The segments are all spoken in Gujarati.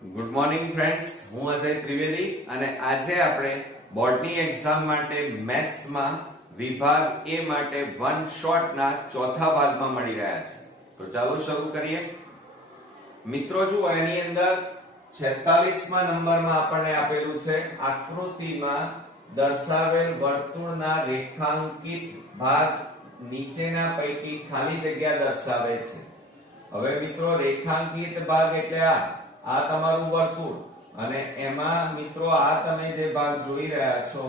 ગુડ મોર્નિંગ ફ્રેન્ડ્સ, હું અજય ત્રિવેદી અને આજે આપણે બોર્ડની એક્ઝામ માટે મેથ્સમાં વિભાગ એ માટે વન શોટના ચોથા ભાગમાં મળી રહ્યા છે. તો ચાલો શરૂ કરીએ. મિત્રો જુઓ, એની અંદર 46મા નંબરમાં આપણને આપેલું છે આકૃતિમાં દર્શાવેલ વર્તુળના રેખાંકિત ભાગ નીચેના પૈકી ખાલી જગ્યા દર્શાવે છે. હવે મિત્રો, રેખાંકિત ભાગ એટલે આ તમારું વર્તુળ અને એમાં મિત્રો આ તમે જે ભાગ જોઈ રહ્યા છો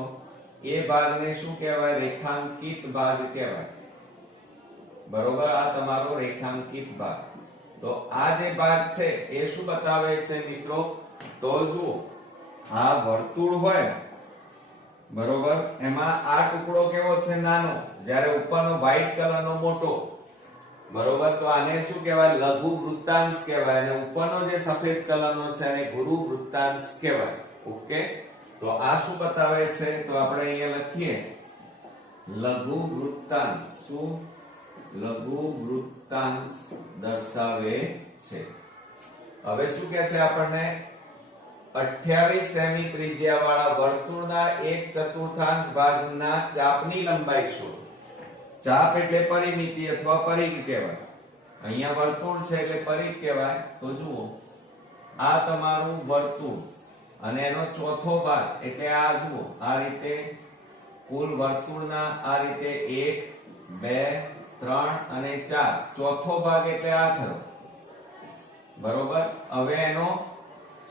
એ ભાગને શું કહેવાય? રેખાંકિત ભાગ કહેવાય. બરોબર, આ તમારો રેખાંકિત ભાગ. તો આ જે ભાગ છે એ શું બતાવે છે મિત્રો? તો જુઓ, આ વર્તુળ હોય બરોબર, એમાં આ ટુકડો કેવો છે? નાનો, જ્યારે ઉપરનો વ્હાઈટ કલરનો મોટો. બરોબર, તો આને શું કહેવાય? લઘુ વૃત્તાંશ કહેવાય અને ઉપરનો જે સફેદ કલરનો છે એને ગુરુ વૃત્તાંશ કહેવાય. ઓકે, તો આ શું બતાવે છે? તો આપણે અહીંયા લખીએ લઘુ વૃત્તાંશ. શું? લઘુ વૃત્તાંશ દર્શાવે છે. હવે શું કહે છે આપણને? 28 સેમી ત્રિજ્યા વાળા વર્તુળના 1/4 ભાગના ચાપની લંબાઈ શોધો. ચાપ એટલે પરિમિતિ અથવા પરિઘ કહેવાય. અહીંયા વર્તુળ છે એટલે પરિઘ કહેવાય. તો જુઓ, આ તમારું વર્તુળ અને એનો ચોથો ભાગ એટલે આ. જુઓ, આ રીતે કુલ વર્તુળના આ રીતે 1 2 3 અને 4, ચોથો ભાગ એટલે આ થયો. બરોબર, હવે એનો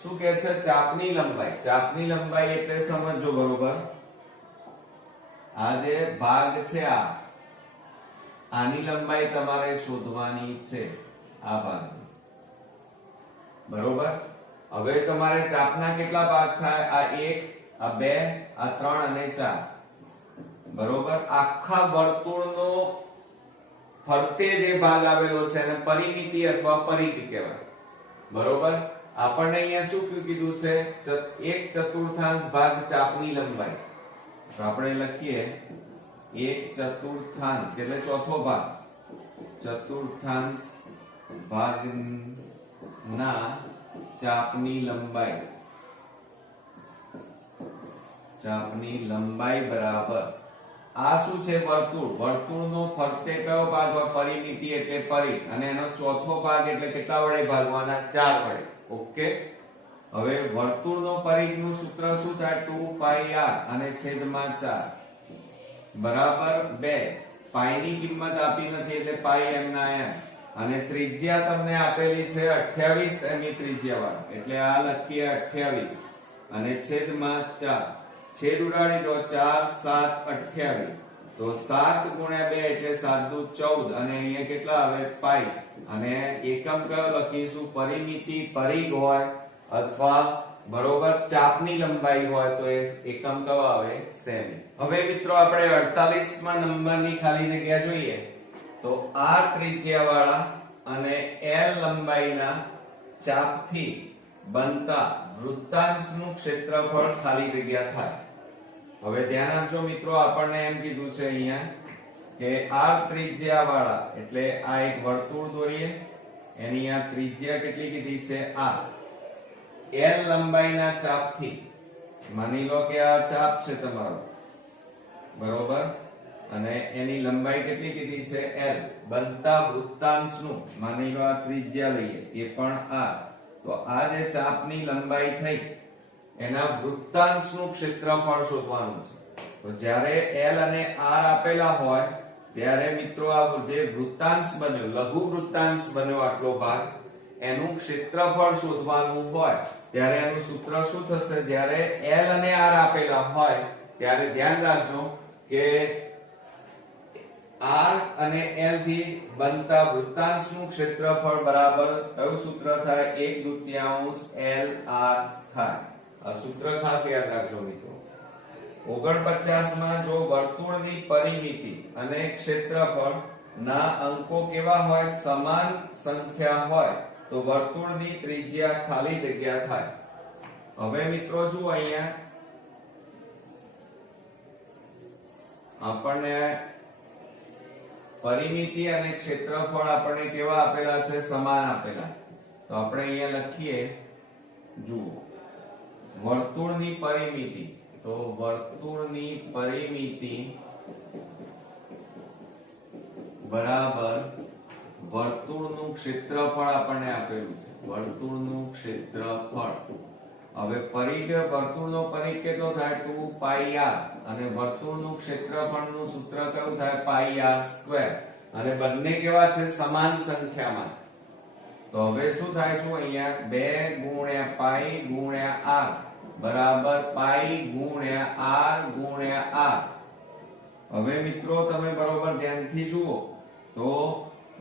શું કહે છે? ચાપની લંબાઈ. ચાપની લંબાઈ એટલે સમજો. બરોબર, આ જે ભાગ છે આની લંબાઈ તમારે શોધવાની છે, આ ભાગની. બરોબર, હવે તમારે ચાપના કેટલા ભાગ થાય? આ 1 આ 2 આ 3 અને 4. બરોબર, આખા વર્તુળનો ફરતે જે ભાગ આવેલો છે એને પરિમિતિ અથવા પરિઘ કહેવાય. બરોબર, આપણને અહીંયા શું કીધું છે? 1/4 ભાગ ચાપની લંબાઈ. તો આપણે લખીએ 1/4 એટલે ચોથો ભાગ. ચતુર્થાંશ ભાગના ચાપની લંબાઈ. ચાપની લંબાઈ બરાબર આ શું છે? વર્તુળ. વર્તુળનો ફરતે કયો ભાગ હોય? પરિમિતિ એટલે પરિઘ અને એનો ચોથો ભાગ એટલે કેટલા વડે ભાગવાના? 4 વડે. ઓકે, હવે વર્તુળનો પરિઘનું સૂત્ર શું થાય? 2πr અને છેદમાં 4 બરાબર 2. પાઈ ની કિંમત આપી નથી એટલે પાઈ m ના m અને ત્રિજ્યા તમને આપેલી છે 28 સેમી ત્રિજ્યા વાળા એટલે આ લખીએ 28 અને છેદમાં 4. છેદ ઉડાડી દો. 4 7 28. તો 7 ગુણ્યા 2 એટલે 7 દુ 14 અને અહીંયા કેટલા આવે? પાઈ. અને એકમ કયો લખીશું? પરિમિતિ પરિઘ હોય અથવા બરોબર ચાપની લંબાઈ હોય તો એ એકમ કયો આવે? સેમી. હવે મિત્રો આપણે 48મા નંબરની ખાલી જગ્યા જોઈએ. તો r ત્રિજ્યા વાળા અને l લંબાઈના ચાપથી બનતા વૃત્તાંશનું ક્ષેત્રફળ ખાલી જગ્યા થાય. હવે ધ્યાન આપજો મિત્રો, આપણને એમ કીધું છે અહીંયા કે r ત્રિજ્યા વાળા એટલે આ એક વર્તુળ દોરીએ. એની આ ત્રિજ્યા કેટલી કીધી છે? r. l લંબાઈના ચાપથી, માની લો કે આ ચાપ છે તમારો. બરોબર, અને એની લંબાઈ કેટલી કીધી છે? l. બનતા વૃત્તાંશનું, માની લો આ ત્રિજ્યા લઈએ એ પણ r. તો આ જે ચાપની લંબાઈ થઈ એના વૃત્તાંશનું ક્ષેત્રફળ શોધવાનું છે. તો જ્યારે l અને r આપેલા હોય ત્યારે મિત્રો આ જે વૃત્તાંશ બન્યો, લઘુ વૃત્તાંશ બન્યો આટલો ભાગ, એનું ક્ષેત્રફળ શોધવાનું હોય ત્યારે એનું સૂત્ર શું થશે? જ્યારે l અને r આપેલા હોય ત્યારે ધ્યાન રાખજો કે r અને l થી બનતા વૃત્તાંશનું ક્ષેત્રફળ બરાબર કયું સૂત્ર થાય? 1/2 l r થાય. આ સૂત્ર ખાસ યાદ રાખજો મિત્રો. 49માં જો વર્તુળની પરિમિતિ અને ક્ષેત્રફળ ના અંકો કેવા હોય? સમાન સંખ્યા હોય તો વર્તુળની ત્રિજ્યા ખાલી જગ્યા થાય. હવે મિત્રો જુઓ, અહીંયા આપણને પરિમિતિ અને ક્ષેત્રફળ આપણને કેવા આપેલા છે? સમાન આપેલા. તો આપણે અહીંયા લખીએ જુઓ વર્તુળની પરિમિતિ, તો વર્તુળની પરિમિતિ બરાબર વર્તુળનું ક્ષેત્રફળ આપણને આપેલું છે, વર્તુળનું ક્ષેત્રફળ. હવે પરિઘ, વર્તુળનો પરિઘ કેટલો થાય 2πr અને વર્તુળનું ક્ષેત્રફળનું સૂત્ર કયું થાય πr². અને બંને કેવા છે સમાન સંખ્યામાં. તો હવે શું થાય છે અહીંયા 2 ગુણ્યા પાઈ ગુણ્યા r બરાબર પાઈ ગુણ્યા r ગુણ્યા r. હવે મિત્રો તમે બરોબર ધ્યાનથી જુઓ તો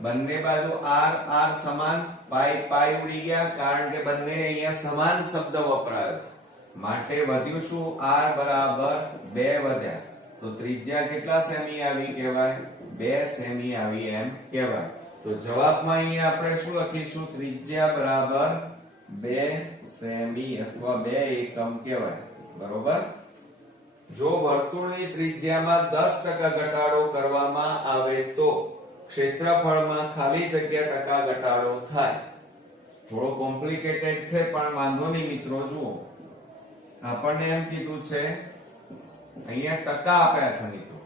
બંને બાજુ r r સમાન, પાઈ પાઈ ઉડી ગયા કારણ કે બંને અહીંયા સમાન શબ્દ વપરાયો છે. માટે વધ્યું શું r બરાબર 2 વધ્યા. તો ત્રિજ્યા કેટલા સેમી આવી કહેવાય 2 સેમી આવી એમ કહેવાય. તો જવાબમાં અહીંયા આપણે શું લખીશું ત્રિજ્યા બરાબર 2 સેમી અથવા 2 એકમ કહેવાય. બરોબર. જો વર્તુળની ત્રિજ્યામાં 10% ઘટાડો કરવામાં આવે તો ક્ષેત્રફળમાં ખાલી જગ્યા ટકા ઘટાડો થાય. થોડો કોમ્પ્લિકેટેડ છે પણ વાંધો નહીં મિત્રો. જુઓ આપણને એમ કીધું છે અહીંયા ટકા આપ્યા છે મિત્રો.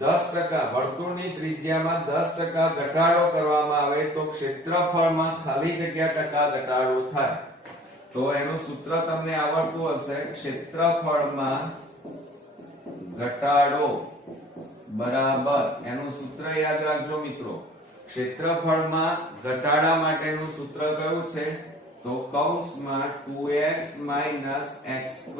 10% વર્તુળની ત્રિજ્યામાં 10% ઘટાડો કરવામાં આવે તો ક્ષેત્રફળમાં ખાલી જગ્યા ટકા ઘટાડો થાય. તો એનું સૂત્ર તમને આવડતું હશે, ક્ષેત્રફળમાં ઘટાડો બરાબર એનું સૂત્ર યાદ રાખજો મિત્રો. ક્ષેત્રફળમાં ઘટાડા માટેનું સૂત્ર કયું છે તો કૌંસમાં 2x - x²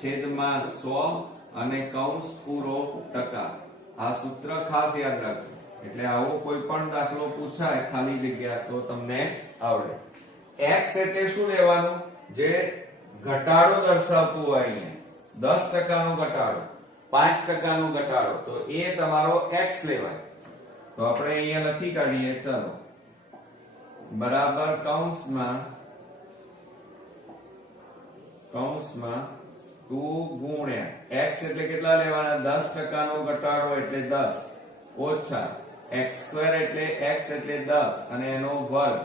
છેદમાં 100 અને કૌંસ પૂરો ટકા. આ સૂત્ર ખાસ યાદ રાખજો. એટલે આવો કોઈ પણ દાખલો પૂછાય ખાલી જગ્યા તો તમને આવડે. x એટલે શું લેવાનું જે ઘટાડો દર્શાવતું હોય. અહીંયા 10% નો ઘટાડો, 5% નો ઘટાડો, તો એ તમારો x લેવાય. તો આપણે અહીંયા લખી કાઢીએ. ચલો બરાબર કૌંસમાં 2 ગુણ્યા x એટલે કેટલા લેવાના 10% નો ઘટાડો એટલે 10 ઓછા x² એટલે x એટલે 10 અને એનો વર્ગ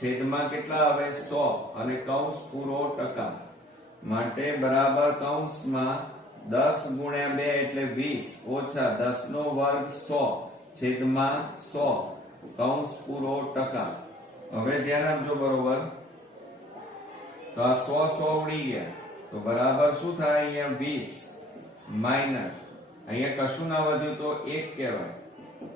છેદમાં કેટલા આવે 100 અને કૌંસ પૂરો ટકા. માટે બરાબર કૌંસમાં 10 ગુણ્યા 2 એટલે 20 ઓછા 10 નો વર્ગ 100 છેદમાં 100 કૌંસ પૂરો ટકા. હવે ધ્યાન આપજો બરોબર. તો આ 100 ઉડી ગયા તો બરાબર શું થાય અહીંયા 20 માઈનસ અહીંયા કશું ના વધ્યું તો 1 કહેવાય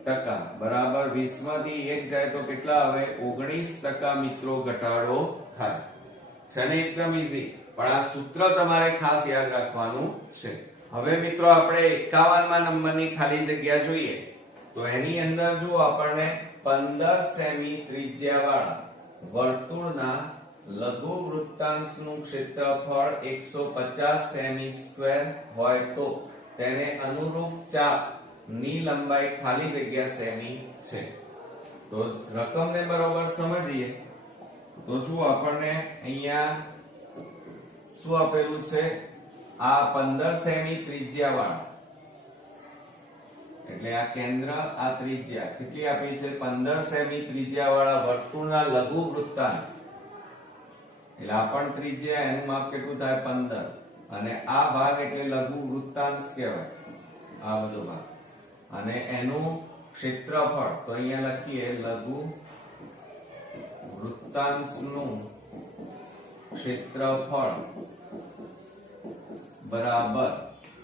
ટકા બરાબર 20 માંથી 1 જાય તો કેટલા આવે 19% મિત્રો ઘટાડો થાય છે ને. એકદમ ઈઝી. પણ આ સૂત્ર તમારે ખાસ યાદ રાખવાનું છે. હવે મિત્રો આપણે 51મા નંબરની ખાલી જગ્યા જોઈએ. તો એની અંદર જો આપણને 15 સેમી ત્રિજ્યાવાળા વર્તુળના લઘુ વૃત્તાંશનું ક્ષેત્રફળ 150 સેમી સ્ક્વેર હોય તો તેને અનુરૂપ ચાપ ની લંબાઈ ખાલી જગ્યા સેમી છે. તો રકમને બરોબર સમજીએ. તો જો આપણને અહીંયા શું આપેલું છે આ 15 સેમી ત્રિજ્યાવાળા એટલે આ કેન્દ્ર આ ત્રિજ્યા કેટલી આપી છે 15 સેમી ત્રિજ્યાવાળા વર્તુળના લઘુ વૃત્તાંશ એટલે આ પણ ત્રિજ્યા એનું માપ કેટલું થાય 15 અને આ ભાગ એટલે લઘુ વૃત્તાંશ કહેવાય આ બધો ભાગ અને એનું ક્ષેત્રફળ તો અહીંયા લખીએ લઘુ વૃત્તાંશનું ક્ષેત્રફળ બરાબર.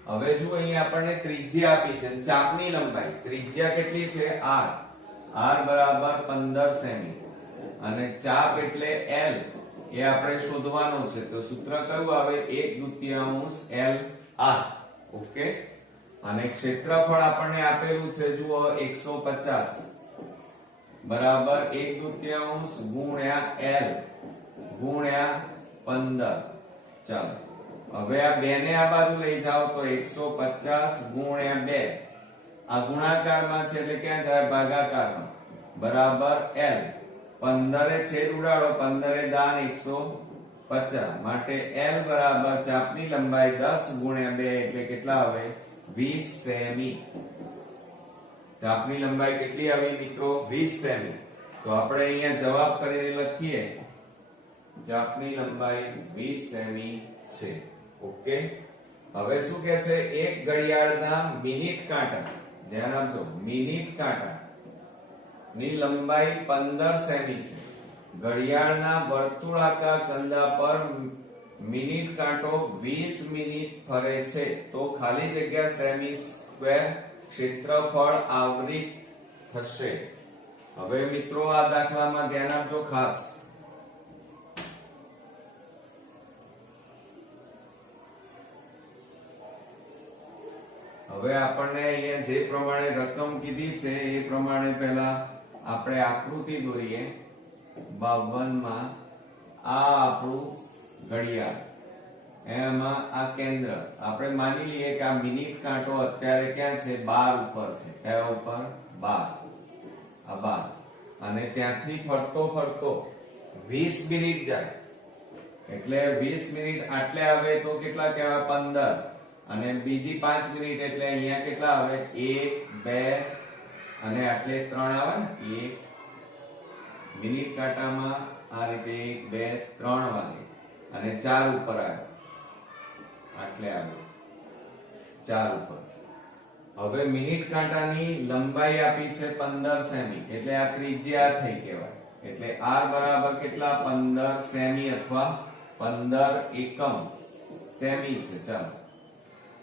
હવે જો અહીંયા આપણને ત્રિજ્યા આપી છે ચાપની લંબાઈ ત્રિજ્યા કેટલી છે r r બરાબર 15 સેમી અને ચાપ એટલે l એ આપણે શોધવાનો છે. તો સૂત્ર કયું આવે 1/2 l r. ઓકે. અને ક્ષેત્રફળ આપણને આપેલું છે જુઓ 150 બરાબર 1/2 ગુણ્યા l ગુણ્યા 15. ચાલો હવે આ 2 ને આ બાજુ લઈ જાઓ તો 150 ગુણ્યા 2 આ ગુણાકારમાં છે એટલે ક્યાં જાય ભાગાકારમાં બરાબર l. 15 એ છેદ ઉડાડો 15 એ દાન 150 માટે l બરાબર ચાપની લંબાઈ 10 ગુણ્યા 2 એટલે કેટલા આવે 20 સેમી. ચાપની લંબાઈ કેટલી આવી મિત્રો 20 સેમી. તો આપણે અહીંયા જવાબ કરીને લખીએ ચાપની લંબાઈ 20 સેમી છે. ઓકે, હવે શું કહે છે? એક ઘડિયાળના મિનિટ કાંટા, ધ્યાન આપજો, મિનિટ કાંટા ની લંબાઈ 15 સેમી છે. ઘડિયાળના વર્તુળાકાર ચંદા પર મિનિટ કાંટો 20 મિનિટ ફરે છે તો ખાલી જગ્યા સેમી સ્ક્વેર ક્ષેત્રફળ આવૃત થશે. હવે મિત્રો આ દાખલામાં ધ્યાન આપજો ખાસ. હવે આપણને અહીંયા જે પ્રમાણે રકમ કીધી છે એ પ્રમાણે પહેલા આપણે આકૃતિ દોરીએ. 52 માં આ આપણું ઘડિયાળ, એમાં આ કેન્દ્ર. આપણે માની લઈએ કે આ મિનિટ કાંટો અત્યારે ક્યાં છે? 12 ઉપર છે. કયા ઉપર? 12. આ 12 અને ત્યાંથી ફરતો ફરતો 20 મિનિટ જાય એટલે 20 મિનિટ આટલે આવે તો કેટલા કહેવાય? 15. અને બીજી 5 મિનિટ એટલે અહીંયા કેટલા આવે? 1 2 અને આટલે 3 આવે ને. 1 મિનિટ કાંટામાં આ રીતે 1 2 3 વાગે અને 4 ઉપર આવે, આટલે આવે 4 ઉપર. હવે મિનિટ કાંટાની લંબાઈ આપી છે 15 સેમી એટલે આ ત્રિજ્યા થઈ કહેવાય. એટલે r બરાબર કેટલા? 15 સેમી અથવા 15 એકમ સેમી છે. ચાલો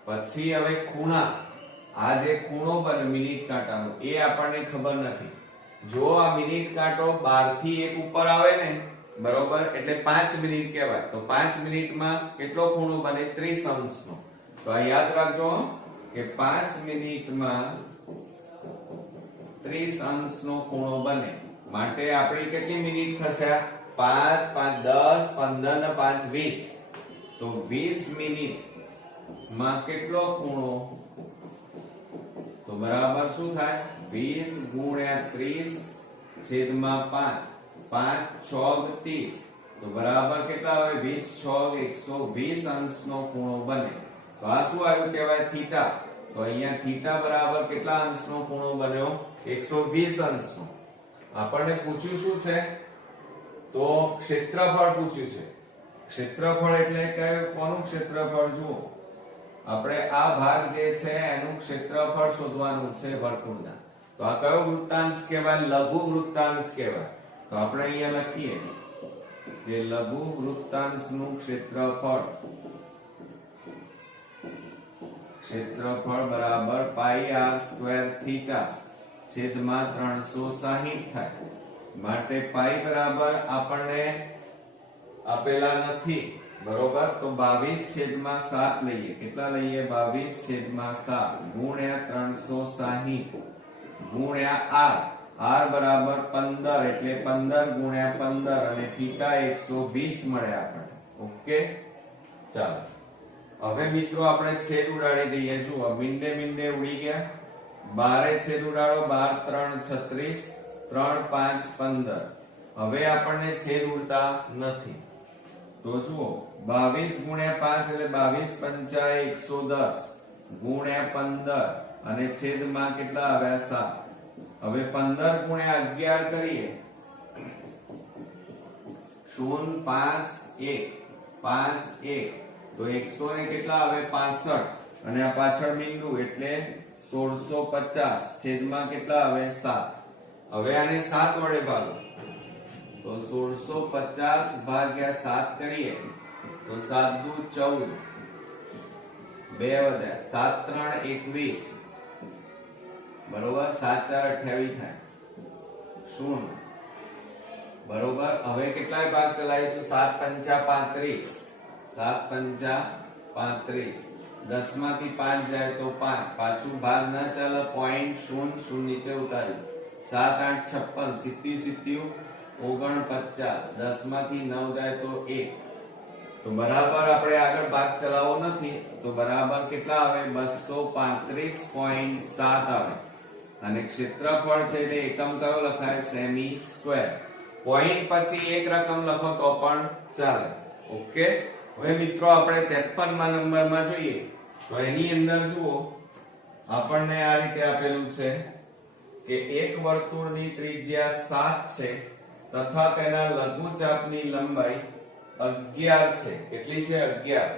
પછી હવે ખૂણા. આ જે ખૂણો બને મિનિટ કાંટાનો એ આપણને ખબર નથી. જો આ મિનિટ કાંટો 12 થી 1 ઉપર આવે ને, બરોબર, એટલે 5 મિનિટ કહેવાય. તો 5 મિનિટમાં કેટલો ખૂણો બને? 30 અંશનો. તો આ યાદ રાખજો કે 5 મિનિટમાં 30 અંશનો ખૂણો બને. માટે આપણી કેટલી મિનિટ થશે? 5 5 10 15 ને 5 20. તો 20 મિનિટ માં કેટલો ખૂણો? તો બરાબર શું થાય? 20 ગુણ્યા 30 છેદમાં 5. 5 6 30. તો બરાબર કેટલા આવે? 20 6 120 અંશનો ખૂણો બને. તો આ શું આવ્યું કહેવાય? થીટા. તો અહીંયા થીટા બરાબર કેટલા અંશનો ખૂણો બન્યો? 120 અંશનો. આપણને પૂછ્યું શું છે? તો ક્ષેત્રફળ પૂછ્યું છે. ક્ષેત્રફળ એટલે કયું? કોનું ક્ષેત્રફળ? જુઓ, આપણે આ ભાગ જે છે એનું ક્ષેત્રફળ શોધવાનું છે વર્તુળના. તો આ કયો વૃત્તાંશ કહેવાય? લઘુ વૃત્તાંશ કહેવાય. તો આપણે અહીંયા લખીએ કે લઘુ વૃત્તાંશનું ક્ષેત્રફળ બરાબર પાઈ r સ્ક્વેર થીટા છેદમાં 360 થાય. માટે પાઈ બરાબર આપણને આપેલા નથી, બરોબર. તો 22/7 લઈએ. કેટલા લઈએ? 22/7 ગુણ્યા 360 ગુણ્યા r. r બરાબર 15 એટલે 15 ગુણ્યા 15 અને થીટા 120 મળે આપણને. ઓકે, ચાલો હવે મિત્રો આપણે છેદ ઉડાડી દઈએ. જુઓ, મીંડે મીંડે ઉડી ગયા. 12 છેદ ઉડાડો. 12 3 36 3 5 15. હવે આપણને છેદ ઉડતા નથી. તો જુઓ, 22 ગુણ્યા 5 એટલે 22 × 5 110 ગુણ્યા 15 અને છેદમાં કેટલા આવ્યા? 7. હવે 15 ગુણ્યા 11 કરીએ. 0 5 1 5 1 તો 100 ને કેટલા આવે? 65 અને આ પાછળ બિંદુ એટલે 1650 છેદમાં કેટલા આવે? 7. હવે આને 7 વડે ભાગો તો 1650 ભાગ્યા 7 કરીએ તો 7 દુ 14 2 વધ્યા 7 3 21 બરોબર. 7 4 28 થાય 0 બરોબર. હવે કેટલાય ભાગ ચલાવીશું? 7 5 35 7 5 35. 10 માંથી 5 જાય તો 5. પાછું ભાગ ના ચાલે. પોઈન્ટ 0 0 નીચે ઉતાર્યું. 7 8 56 70 49. 10 માંથી 9 જાય તો 1. તો બરાબર આપણે આગળ ભાગ ચલાવવો નથી. તો બરાબર કેટલા આવે? 235.7 આવે. અને ક્ષેત્રફળ છે એટલે એકમ કયો લખાય? Semi square. પોઈન્ટ પછી એક રકમ લખો તો પણ ચાલે. ઓકે, હવે મિત્રો આપણે 53મા નંબરમાં જોઈએ. તો એની અંદર જુઓ, આપણને આ રીતે આપેલું છે કે એક વર્તુળની ત્રિજ્યા 7 છે તથા તેના લઘુચાપની લંબાઈ 11 છે. કેટલી છે? 11.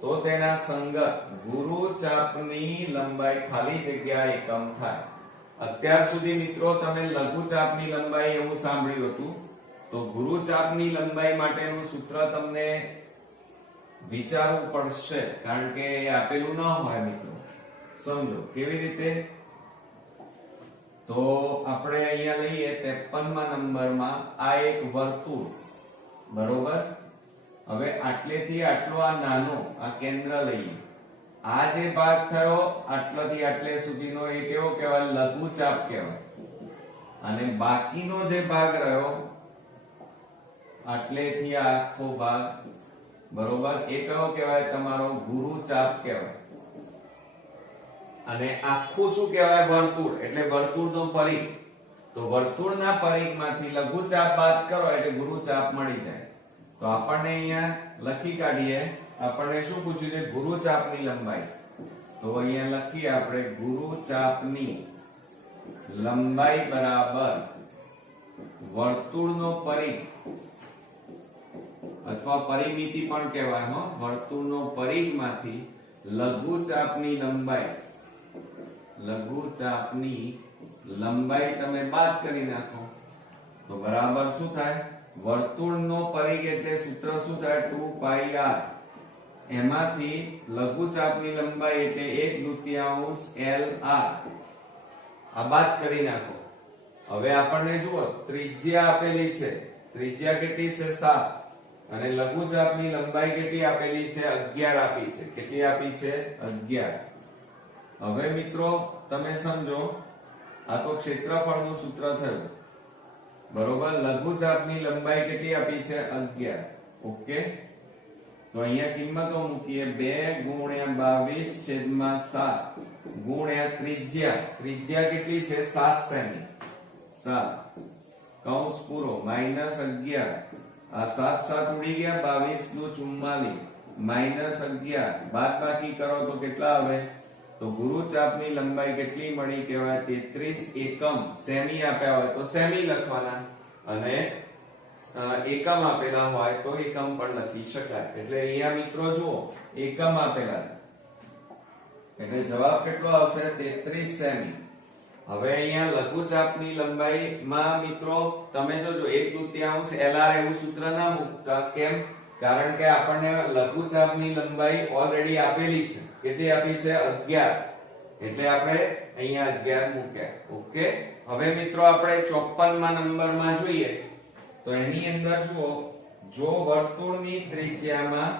તો તેના સંગત ગુરુ ચાપની લંબાઈ ખાલી જગ્યા એકમ થાય. અત્યાર સુધી મિત્રો તમે લઘુ ચાપની લંબાઈ એવું સાંભળ્યું હતું, તો ગુરુ ચાપની લંબાઈ માટેનું સૂત્ર તમને વિચારવું પડશે, કારણ કે એ આપેલું ન હોય મિત્રો. સમજો કેવી રીતે. તો આપણે અહીંયા લઈએ 53મા નંબરમાં આ એક વર્તુળ, બરોબર. હવે આટલેથી આટલો આ નાનો આ કેન્દ્ર લઈએ. આ જે ભાગ થયો આટલાથી આટલે સુધીનો એ કેવો કહેવાય? લઘુ ચાપ કહેવાય. અને બાકીનો જે ભાગ રહ્યો આટલેથી આ આખો ભાગ, બરોબર, એ કયો કહેવાય? તમારો ગુરુ ચાપ કહેવાય. અને આખું શું કહેવાય? વર્તુળ. એટલે વર્તુળનો પરિઘ. તો વર્તુળના પરિઘમાંથી લઘુ ચાપ બાદ કરો એટલે ગુરુ ચાપ મળી જાય. તો આપણને અહીંયા લખી કાઢીએ. આપણને શું પૂછ્યું છે? ગુરુ ચાપની લંબાઈ. તો અહીંયા લખીએ આપણે ગુરુ ચાપની લંબાઈ બરાબર વર્તુળનો પરિઘ અથવા પરિમિતિ પણ કહેવાય હો. વર્તુળનો પરિઘમાંથી લઘુ ચાપની લંબાઈ તમે બાદ કરી નાખો તો બરાબર શું થાય? વર્તુળનો પરિઘ એટલે સૂત્ર શું થાય? 2πr. એમાંથી લઘુ ચાપની લંબાઈ એટલે 1/2 LR. આ બાદ કરી નાખો. હવે આપણને જુઓ ત્રિજ્યા આપેલી છે. ત્રિજ્યા કેટલી છે? 7. અને લઘુ ચાપની લંબાઈ કેટલી આપેલી છે? 11 આપી છે. કેટલી આપી છે? 11. હવે મિત્રો તમે સમજો, આ તો ક્ષેત્રફળનું સૂત્ર થયું, બરોબર. લઘુ ચાપની લંબાઈ કેટલી આપી છે? 11. ઓકે. તો અહીંયા કિંમતો મૂકીએ. 2 × 22/7 ગુણ્યા ત્રિજ્યા. ત્રિજ્યા કેટલી છે? 7 સેમી. 7 કૌંસ પૂરો -11. આ 7 7 ઉડી ગયા. 22 × 44 -11 બાદબાકી કરો તો કેટલા આવે? તો ગુરુ ચાપની લંબાઈ કેટલી મળી કહેવાય? 33 એકમ. સેમી આપ્યા હોય તો સેમી લખવાના, અને એકમ આપેલા હોય તો એકમ પણ લખી શકાય. એટલે અહીંયા મિત્રો જુઓ એકમ આપેલા, એટલે જવાબ કેટલો આવશે? 33 સેમી. હવે અહીંયા લઘુ ચાપની લંબાઈમાં મિત્રો તમે જોજો 1/2 LR એવું સૂત્ર ના મૂકતા. કેમ? કારણ કે આપણને લઘુ ચાપની લંબાઈ ઓલરેડી આપેલી છે. કેટલી આપી છે? 11. એટલે આપણે અહીંયા 11 મૂક્યા. ઓકે. હવે મિત્રો આપણે 54મા નંબરમાં જોઈએ. તો એની અંદર જુઓ, જો વર્તુળની ત્રિજ્યામાં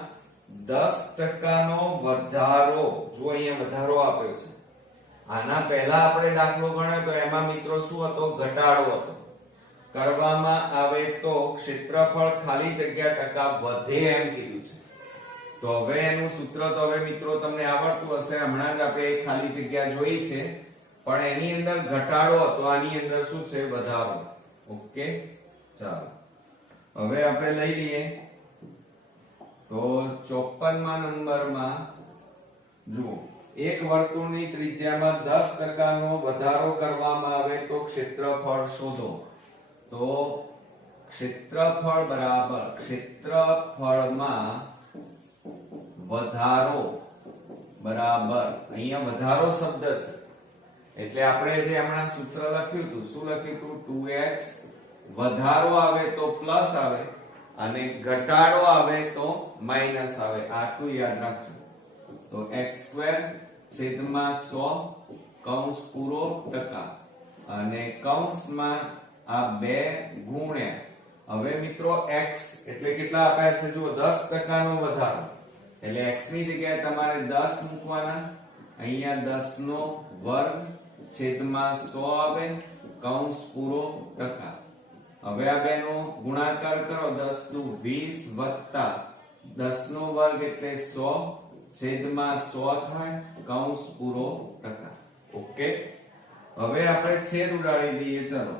10% નો વધારો, જો અહીંયા વધારો આપ્યો છે. આના પહેલા આપણે દાખલો ગણ્યો તો એમાં મિત્રો શું હતો? ઘટાડો હતો. કરવામાં આવે તો ક્ષેત્રફળ ખાલી જગ્યા ટકા વધે એમ કીધું છે. તો હવે એનું સૂત્ર તો હવે મિત્રો તમને આવડતું હશે. હમણાં જ આપણે ખાલી જગ્યા જોઈ છે, પણ એની અંદર ઘટાડો હતો, આની અંદર શું છે? વધારો. ઓકે. ચાલો હવે આપણે લઈ લઈએ. તો 54મા નંબરમાં જુઓ, એક વર્તુળની ત્રિજ્યામાં 10% નો વધારો કરવામાં આવે તો ક્ષેત્રફળ શોધો. તો ક્ષેત્રફળ બરાબર ક્ષેત્રફળમાં વધારો બરાબર, અહીંયા વધારો શબ્દ છે એટલે આપણે જે હમણાં સૂત્ર લખ્યું હતું, શું લખ્યું હતું? 2x. વધારો આવે તો પ્લસ આવે અને ઘટાડો આવે તો માઈનસ આવે. આટલું યાદ રાખજો. તો x² છેદમાં 100 કૌંસ પૂરો ટકા, અને કૌંસમાં આ 2 ગુણ્યા, હવે મિત્રો x એટલે કેટલા આપ્યા છે? જુઓ 10% નો વધારો એટલે x ની જગ્યાએ તમારે 10 મૂકવાના. અહીંયા 10 નો વર્ગ છેદમાં 100 આવે કૌંસ પૂરો ટકા. હવે આ બેનો ગુણાકાર કરો. 10 નું 20 વત્તા 10 નો વર્ગ એટલે 100 છેદમાં 100 થાય કૌંસ પૂરો ટકા. ઓકે. હવે આપણે છેદ ઉડાડી દઈએ. ચલો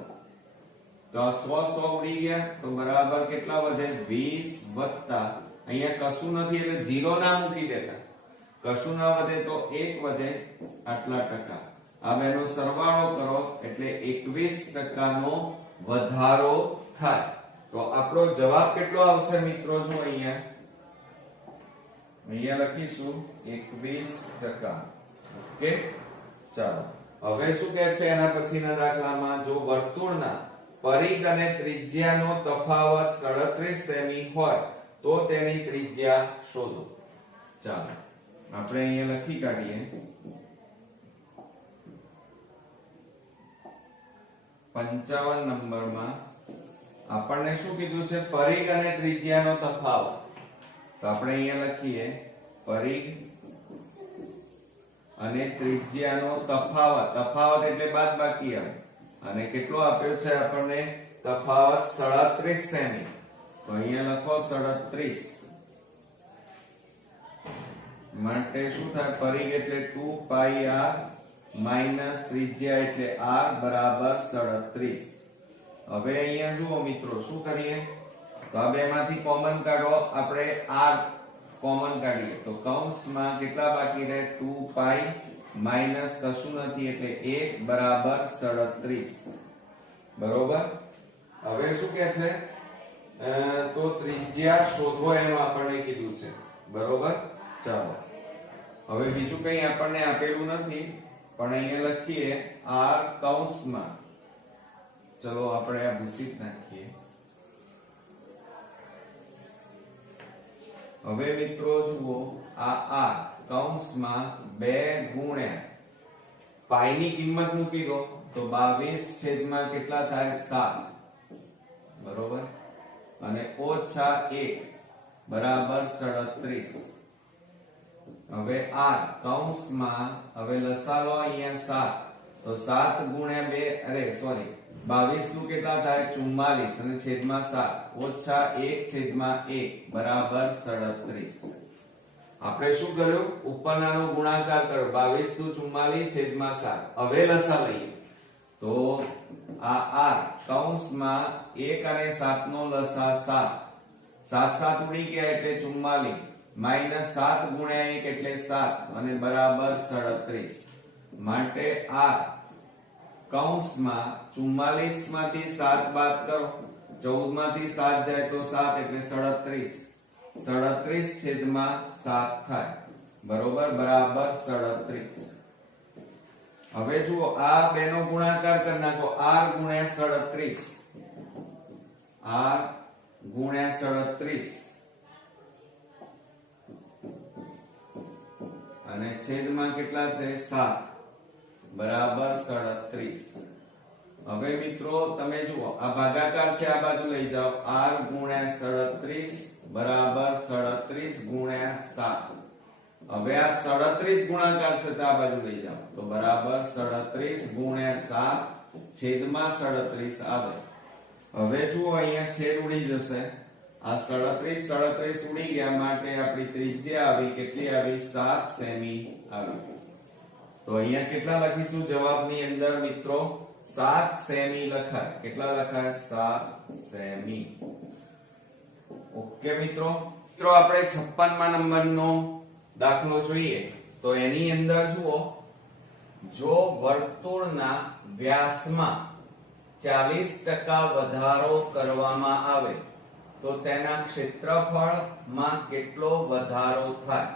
તો 100 ઉડી ગયા તો બરાબર કેટલા વધે? 20 વત્તા, અહીંયા કશું નથી એટલે 0 ના મૂકી દેતા, કશું ના વધે તો 1 વધે આટલા ટકા. આ બેનો સરવાળો કરો એટલે 21% નો વધારો થાય. તો આપણો જવાબ કેટલો આવશે મિત્રો? જો અહીંયા લખીશું 21%. ઓકે, ચાલો હવે શું કહે છે એના પછીના દાખલામાં, જો વર્તુળના પરિઘ અને ત્રિજ્યાનો તફાવત 37 સેમી હોય તો તેની ત્રિજ્યા શોધો. ચાલો આપણે અહીંયા લખી કાઢીએ. 55 નંબરમાં આપણને શું કીધું છે? પરિઘ અને ત્રિજ્યાનો તફાવત. તો આપણે અહીંયા લખીએ પરિઘ અને ત્રિજ્યાનો તફાવત. તફાવત એટલે બાદબાકી આવે. અને કેટલો આપ્યો છે આપણને? તફાવત 37 સેમી. તો અહીંયા લખો 37 માટે શું થાય? પરિઘ એટલે 2πr માઈનસ ત્રિજ્યા એટલે r બરાબર 37. હવે અહીંયા જુઓ મિત્રો, શું કરીએ? તો આ બેમાંથી કોમન કાઢો. આપણે r કોમન કાઢીએ તો કૌંસમાં કેટલા બાકી રહે? 2π માઈનસ કશું નથી એટલે 1 બરાબર 37. બરોબર. હવે શું કે છે? તો ત્રિજ્યા શોધો એનું આપણને કીધું છે. બરોબર. ચાલો હવે બીજું કંઈ આપણને આપેલું નથી, પણ અહીંયા લખીએ r કૌંસમાં. ચલો આપણે આ ભૂસી નાખીએ. હવે મિત્રો જુઓ, આ r કૌંસમાં 2 ગુણ્યા પાઈ ની કિંમત મૂકી દો તો 22 છેદમાં કેટલા થાય? 7. બરોબર. અને ઓછા 1 બરાબર 37. હવે r કૌંસમાં હવે લસા લો અહીંયા 7. તો 7 ગુણ્યા 2 અરે સોરી 22 નું કેટલા થાય? 44 અને છેદમાં 7 ઓછા 1 છેદમાં 1 બરાબર 37. આપણે શું કર્યું? ઉપરનાનો ગુણાકાર કર્યો. 22 નું 44 છેદમાં 7. હવે લસા લઈએ તો આ r કૌંસમાં 1 અને 7 નો લસા 7. 7 7 ઉડી ગયા એટલે 44 માઈનસ 7 ગુણ્યા 1 એટલે 7 અને બરાબર 37. માટે r કૌંસમાં 44 માંથી 7 બાદ કરો, 14 માંથી 7 જાય તો 7 એટલે 37. 37 છેદમાં 7 થાય. બરોબર. બરાબર 37. હવે જુઓ, આ બેનો ગુણાકાર કરી નાખો. r ગુણ્યા 37. r ગુણ્યા 37 અને છેદમાં કેટલા છે? 7 બરાબર 37. હવે મિત્રો તમે જુઓ, આ ભાગાકાર છે, આ બાજુ લઈ જાઓ. r ગુણ્યા 37 બરાબર 37 ગુણ્યા 7. હવે આ 37 ગુણાકાર છે તો આ બાજુ લઈ જાઓ તો બરાબર 37 ગુણ્યા 7 છેદમાં 37 આવે. હવે જુઓ, અહીંયા છેદ ઉડી જશે. આ 37 ઉડી ગયા માટે આપણી ત્રિજ્યા આવી. કેટલી આવી? 7 સેમી આવી. તો અહીંયા કેટલા લખીશું જવાબની અંદર મિત્રો? 7 સેમી લખાય. કેટલા લખાય? 7 સેમી. ઓકે મિત્રો. આપણે 56મા નંબરનો દાખલો જોઈએ તો એની અંદર જુઓ, જો વર્તુળના વ્યાસમાં 40% વધારો કરવામાં આવે તો તેના ક્ષેત્રફળમાં કેટલો વધારો થાય?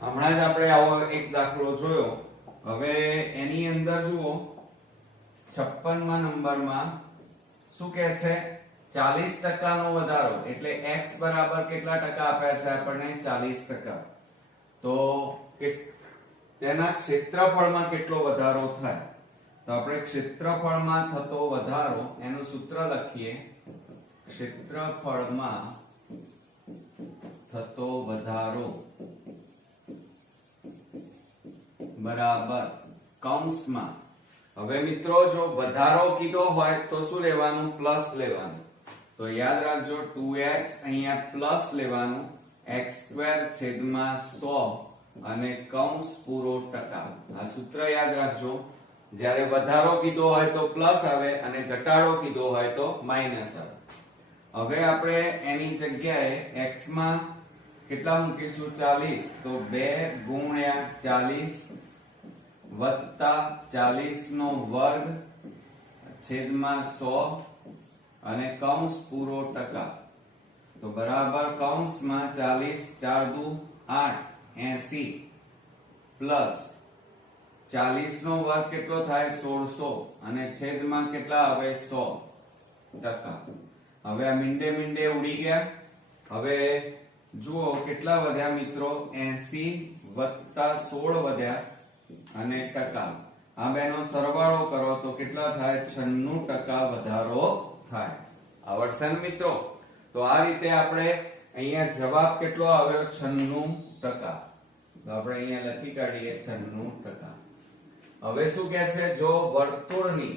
હમણાં જ આપણે આવો એક દાખલો જોયો. હવે એની અંદર જુઓ, 56મા નંબરમાં શું કહે છે? 40% નો વધારો એટલે x બરાબર કેટલા ટકા આપ્યા છે આપણને? 40%. તો તેના ક્ષેત્રફળમાં કેટલો વધારો થાય? તો આપણે ક્ષેત્રફળમાં થતો વધારો એનું સૂત્ર લખીએ. ક્ષેત્રફળમાં થતો વધારો બરાબર કૌંસમાં. હવે મિત્રો જો વધારો કીધો હોય તો શું લેવાનું? પ્લસ લેવાનું. તો યાદ રાખજો 2x અહીંયા પ્લસ લેવાનું, x² છેદમાં 100 અને કૌંસ પૂરો ટકા. આ સૂત્ર યાદ રાખજો. જ્યારે વધારો કીધો હોય તો પ્લસ આવે અને ઘટાડો કીધો હોય તો માઈનસ આવે. હવે આપણે એની જગ્યાએ x માં કેટલા મૂકીશું? 40. તો 2 ગુણ્યા 40 વત્તા 40 નો વર્ગ છેદમાં 100 અને કૌંસ પૂરો ટકા. તો બરાબર કૌંસમાં 40 4 દુ 8 80 પ્લસ 40 નો વર્ગ કેટલો થાય 1600 અને છેદમાં કેટલા આવે 100%. હવે આ મીંડે મીંડે ઉડી ગયા. હવે જુઓ કેટલા વધ્યા મિત્રો 80 વત્તા 16 વધ્યા અને ટકા. આ બેનો સરવાળો કરો તો કેટલા થાય 96% વધારો થાય. આવડશે ને મિત્રો? તો આ રીતે આપણે અહીંયા જવાબ કેટલો આવ્યો 96%. તો આપણે અહીંયા લખી કાઢીએ 96%. હવે શું કહે છે? જો વર્તુળની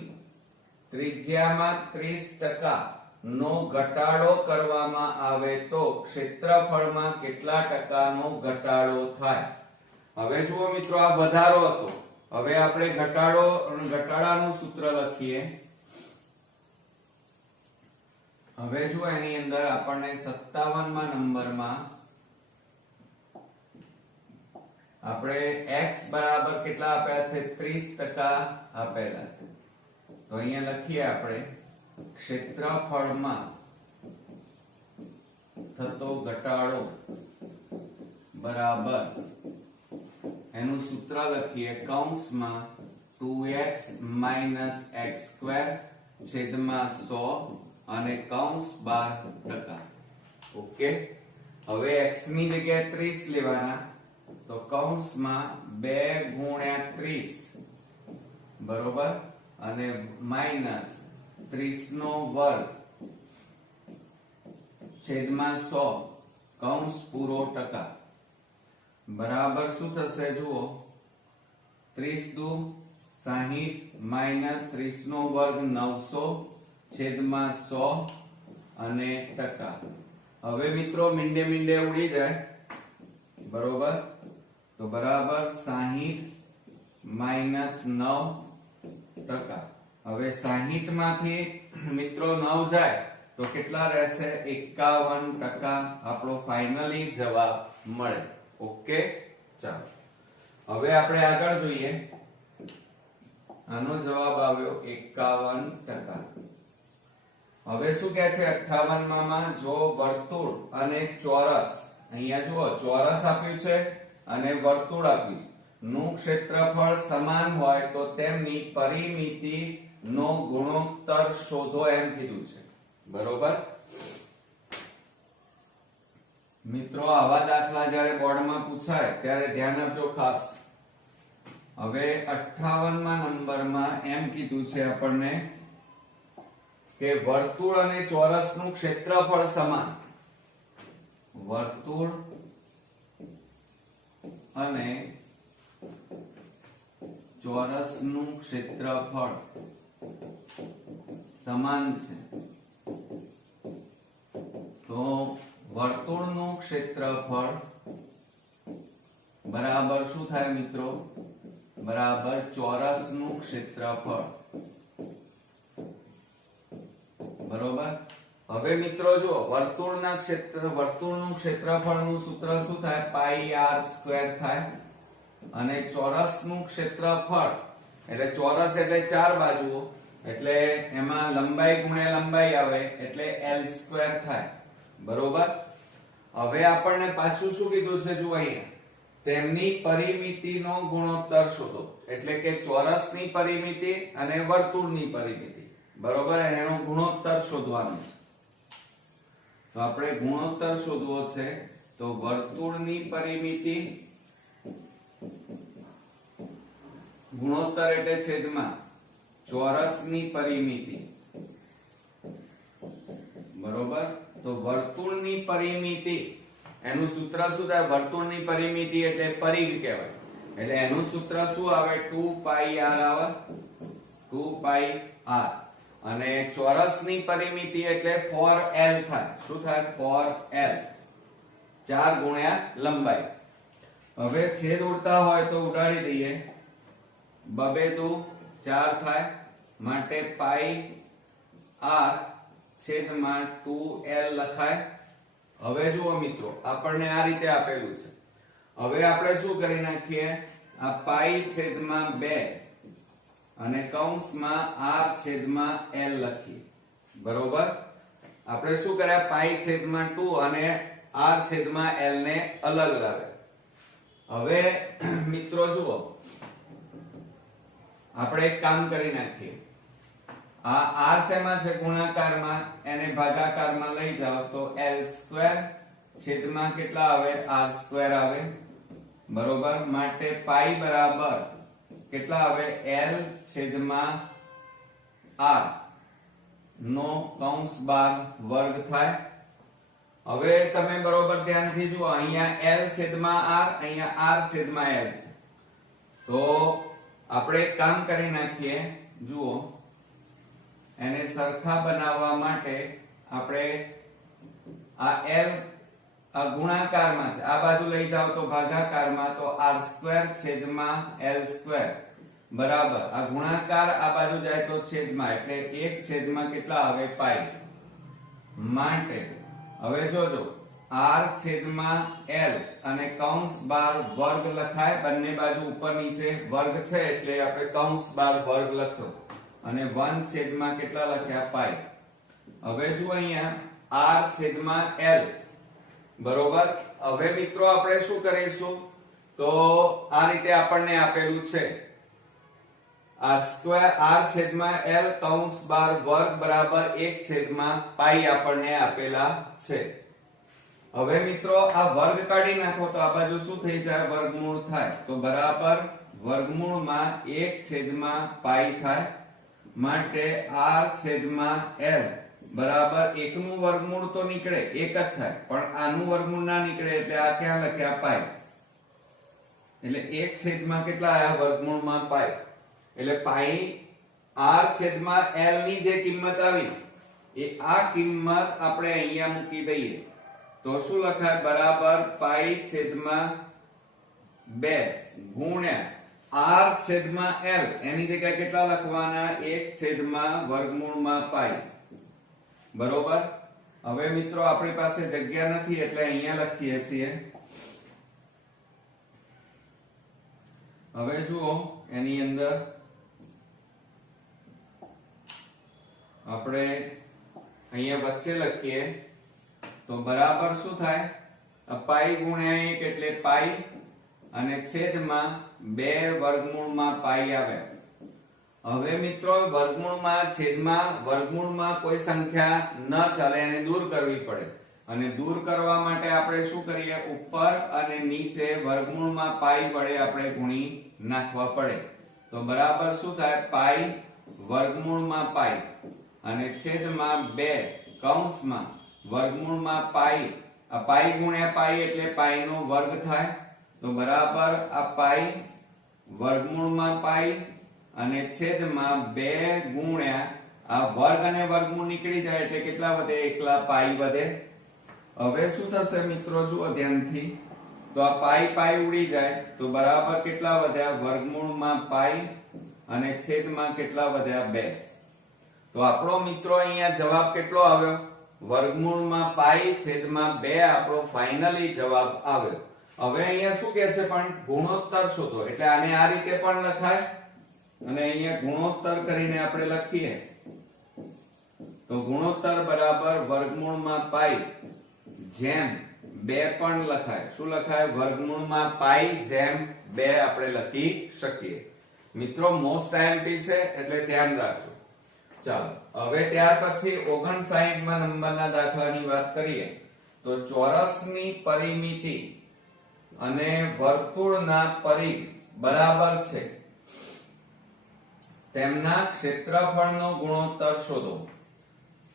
ત્રિજ્યામાં 30% નો ઘટાડો કરવામાં આવે તો ક્ષેત્રફળમાં કેટલા ટકાનો ઘટાડો થાય? હવે જુઓ મિત્રો આ વધારો હતો. હવે આપણે ઘટાડાનું સૂત્ર લખીએ. હવે જો એની અંદર આપણને 57 માં નંબરમાં આપણે x બરાબર કેટલા આપ્યા છે 30% આપેલા છે. તો અહીંયા લખીએ આપણે ક્ષેત્રફળમાં થતો ઘટાડો બરાબર એનું સૂત્ર લખીએ કૌંસમાં 2x - x² છેદમાં 100 અને કૌંસ 12%. ઓકે. હવે x ની જગ્યાએ 30 લેવાના. તો કૌંસમાં 2 ગુણ્યા 30 બરોબર અને માઈનસ 30 નો વર્ગ છેદમાં 100 કૌંસ પૂરો ટકા બરાબર શું થશે? જુઓ 30 દુ 60 માઈનસ 30 નો વર્ગ 900 છેદમાં 100 અને ટકા. હવે મિત્રો મીંડે મીંડે ઉડી જાય બરોબર. તો બરાબર 60 માઈનસ 9%. હવે 60 માંથી મિત્રો 9 જાય તો કેટલા રહેશે 51%. આપણો ફાઇનલી જવાબ મળે. ઓકે. ચાલો હવે આપણે આગળ જોઈએ. આનો જવાબ આવ્યો 51%. હવે શું કહે છે 58 માં? જો વર્તુળ અને ચોરસ, અહીંયા જુઓ ચોરસ આપ્યું છે અને વર્તુળ આપ્યું નું ક્ષેત્રફળ સમાન હોય તો તેમની પરિમિતિ નો ગુણોત્તર શોધો એમ કીધું છે. બરોબર મિત્રો? આવા દાખલા જ્યારે બોર્ડમાં પૂછાય ત્યારે ધ્યાન આપજો ખાસ. હવે 58 માં નંબરમાં એમ કીધું છે આપણને કે વર્તુળ અને ચોરસનું ક્ષેત્રફળ સમાન. વર્તુળ અને ચોરસનું ક્ષેત્રફળ સમાન છે. તો વર્તુળનું ક્ષેત્રફળ બરાબર શું થાય મિત્રો? બરાબર ચોરસનું ક્ષેત્રફળ. બરોબર. હવે મિત્રો જો વર્તુળનું ક્ષેત્રફળનું સૂત્ર શું થાય? પાઈ r સ્ક્વેર થાય. અને ચોરસનું ક્ષેત્રફળ એટલે ચોરસ એટલે 4 બાજુઓ એટલે એમાં લંબાઈ ગુણ્યા લંબાઈ આવે એટલે l સ્ક્વેર થાય. બરોબર. હવે આપણને પાછું શું કીધું છે? જો અહીંયા તેમની પરિમિતિનો ગુણોત્તર શોધો. એટલે કે ચોરસની પરિમિતિ અને વર્તુળની પરિમિતિ. બરોબર. એનો ગુણોત્તર શોધવાનો છે. તો આપણે ગુણોત્તર શોધવો છે. તો વર્તુળની પરિમિતિ ગુણોત્તર એટલે છેદમાં ચોરસની પરિમિતિ. બરોબર. તો વર્તુળની પરિમિતિ એનું સૂત્ર શું થાય? વર્તુળની પરિમિતિ એટલે પરિઘ કહેવાય. એટલે એનું સૂત્ર શું આવે? 2 પાઈ r આવે. 2 પાઈ r. અને ચોરસની પરિમિતિ એટલે 4l થાય. શું થાય? 4l. 4 ગુણ્યા લંબાઈ. હવે છેદ ઉડતા હોય તો ઉડાડી દઈએ. 2 2 4 થાય. માટે પાઈ r છેદમાં 2l લખાય. હવે જુઓ મિત્રો આપણને આ રીતે આપેલું છે. હવે આપણે શું કરી નાખીએ? આ પાઈ છેદમાં 2 અને કૌંસમાં r છેદમાં l લખીએ. બરોબર. આપણે શું કર્યા, પાઈ છેદમાં 2 અને r છેદમાં l ને અલગ લાવ્યા. હવે મિત્રો જુઓ, આપણે એક કામ કરી નાખીએ. આ r શેમાં છે, ગુણાકારમાં, એને ભાગાકારમાં લઈ જાઓ તો l² છેદમાં કેટલા આવે, r² આવે. બરોબર. માટે પાઈ બરાબર કેટલા આવે, l છેદમાં r નો કૌંસ બાર વર્ગ થાય. હવે તમે બરોબર ધ્યાનથી જુઓ, અહીંયા l છેદમાં r, અહીંયા r છેદમાં l છે. તો આપણે એક કામ કરી નાખીએ. જુઓ, એને સરખા બનાવવા માટે આપણે આ l આ ગુણાકારમાં છે, આ બાજુ લઈ જાવ તો ભાગાકારમાં, તો r² છેદમાં l² બરાબર આ ગુણાકાર આ બાજુ જાય તો છેદમાં, એટલે 1 છેદમાં કેટલા આવે, પાઈ. માટે હવે જોજો, r છેદમાં l અને કૌંસ બાર વર્ગ લખાય, બંને બાજુ ઉપર નીચે વર્ગ છે એટલે આપણે કૌંસ બાર વર્ગ લખ્યો અને 1 છેદમાં કેટલા લખ્યા, પાઈ. હવે જુઓ અહીંયા r છેદમાં l બરોબર. હવે મિત્રો આપણે શું કરીશું, તો આ રીતે આપણને આપેલું છે r છેદમાં l કૌંસ બાર વર્ગ બરાબર 1 છેદમાં પાઈ આપણને આપેલા છે. હવે મિત્રો આ વર્ગ કાઢી નાખો તો આ બાજુ શું થઈ જાય, વર્ગમૂળ થાય. તો બરાબર વર્ગમૂળમાં 1 છેદમાં પાઈ થાય. માટે r છેદમાં l બરાબર 1 નું વર્ગમૂળ તો નીકળે, 1 જ થાય, પણ આનું વર્ગમૂળ ના નીકળે એટલે આ ક્યાં લખ્યા, પાઈ. એટલે 1 છેદમાં કેટલા આયા, વર્ગમૂળમાં પાઈ. એટલે પાઈ r છેદમાં l ની જે કિંમત આવી એ આ કિંમત આપણે અહીંયા મૂકી દઈએ તો શું લખાય, બરાબર પાઈ છેદમાં 2 ગુણ્યા r છેદમાં l, એની જગ્યાએ કેટલા લખવાના, 1 છેદમાં વર્ગમૂળમાં પાઈ. બરોબર. હવે મિત્રો આપણી પાસે જગ્યા નથી એટલે અહીંયા લખીએ છીએ. હવે જુઓ, એની અંદર આપણે અહીંયા વચ્ચે લખીએ તો બરાબર શું થાય, પાઈ ગુણ્યા 1 એટલે પાઈ અને છેદમાં 2 વર્ગમૂળમાં પાઈ આવે. હવે મિત્રો વર્ગમૂળમાં છેદમાં વર્ગમૂળમાં કોઈ સંખ્યા ન ચાલે, એને દૂર કરવી પડે. અને દૂર કરવા માટે આપણે શું કરીએ, ઉપર અને નીચે વર્ગમૂળમાં પાઈ વડે આપણે ગુણી નાખવા પડે. તો બરાબર શું થાય, પાઈ વર્ગમૂળમાં પાઈ અને છેદમાં 2 કૌંસમાં વર્ગમૂળમાં પાઈ. આ પાઈ ગુણ્યા પાઈ એટલે પાઈ નો વર્ગ થાય. તો બરાબર આ પાઈ વર્ગમૂળમાં પાઈ અને છેદમાં 2 ગુણ્યા આ વર્ગ અને વર્ગમૂળ નીકળી જાય એટલે કેટલા વધે, એકલા પાઈ વધે. હવે શું થશે મિત્રો, જુઓ ધ્યાનથી, તો આ પાઈ પાઈ ઉડી જાય તો બરાબર કેટલા વધ્યા, વર્ગમૂળમાં પાઈ અને છેદમાં કેટલા વધ્યા, 2. તો આપણો મિત્રો અહીંયા જવાબ કેટલો આવ્યો, વર્ગમૂળમાં પાઈ છેદમાં 2 આપણો ફાઇનલી જવાબ આવ્યો. હવે અહીંયા શું કહે છે, પણ ગુણોત્તર શોધો. એટલે આને આ રીતે પણ લખાય અને અહીંયા ગુણોત્તર કરીને આપણે લખીએ તો ગુણોત્તર બરાબર વર્ગમૂળમાં પાઈ જેમ 2 પણ લખાય. શું લખાય, વર્ગમૂળમાં પાઈ જેમ 2 આપણે લખી શકીએ. મિત્રો મોસ્ટ આઈએમપી છે એટલે ધ્યાન રાખજો. ચાલો હવે ત્યાર પછી 59માં નંબરના દાખલાની વાત કરીએ તો ચોરસની પરિમિતિ અને વર્તુળના પરિઘ બરાબર છે, તેમના ક્ષેત્રફળનો ગુણોત્તર શોધો.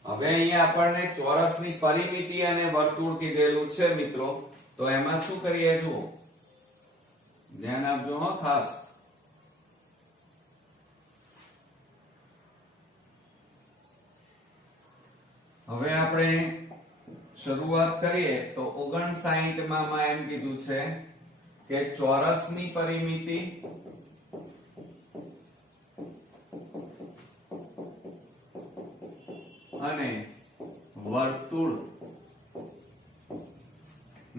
હવે અહીંયા આપણને ચોરસની પરિમિતિ અને વર્તુળ કીધેલું છે મિત્રો. તો એમાં શું કરીએ, જુઓ ધ્યાન આપજો હો ખાસ. હવે આપણે શરૂઆત કરીએ તો 59માં એમ કીધું છે કે ચોરસની પરિમિતિ અને વર્તુળ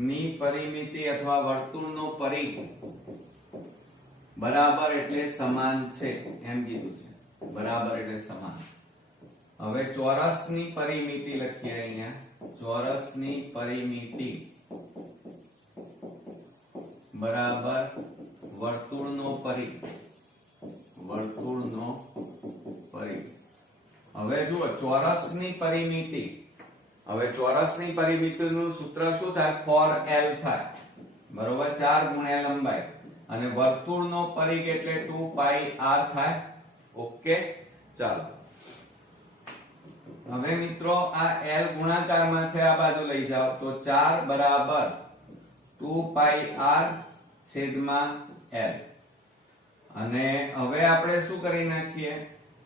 ની પરિમિતિ અથવા વર્તુળનો પરિઘ બરાબર એટલે સમાન છે એમ કીધું છે. બરાબર એટલે સમાન. હવે ચોરસની પરિમિતિ લખીએ અહીંયા, ચોરસની પરિમિતિ બરાબર વર્તુળનો પરિઘ, વર્તુળનો પરિઘ. હવે જુઓ ચોરસની પરિમિતિ, હવે ચોરસની પરિમિતિનું સૂત્ર શું થાય? 4l થાય, બરોબર, 4 ગુણ્યા લંબાઈ, અને વર્તુળનો પરિઘ એટલે 2 પાઈ r થાય. ઓકે, ચાલો હવે મિત્રો આ l ગુણાકારમાં છે, આ બાજુ લઈ જાઓ તો 4 બરાબર 2 પાઈ r છેદમાં l. અને હવે આપણે શું કરી નાખીએ,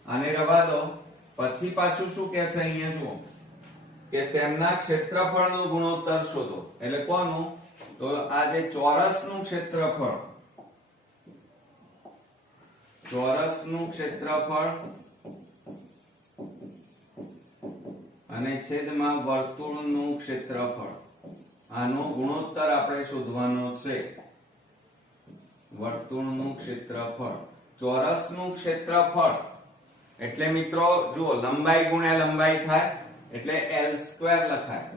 આને રવા દો. પછી પાછું શું કહે છે અહીંયા જુઓ કે તેમના ક્ષેત્રફળનો ગુણોત્તર શોધો. એટલે કોનું? તો આ જે ચોરસનું ક્ષેત્રફળ, ચોરસનું ક્ષેત્રફળ અને છેદમાં વર્તુળનું ક્ષેત્રફળ, આનો ગુણોત્તર આપણે શોધવાનો છે. વર્તુળનું ક્ષેત્રફળ, ચોરસનું ક્ષેત્રફળ એટલે મિત્રો જુઓ લંબાઈ ગુણ્યા લંબાઈ થાય એટલે l² લખાય,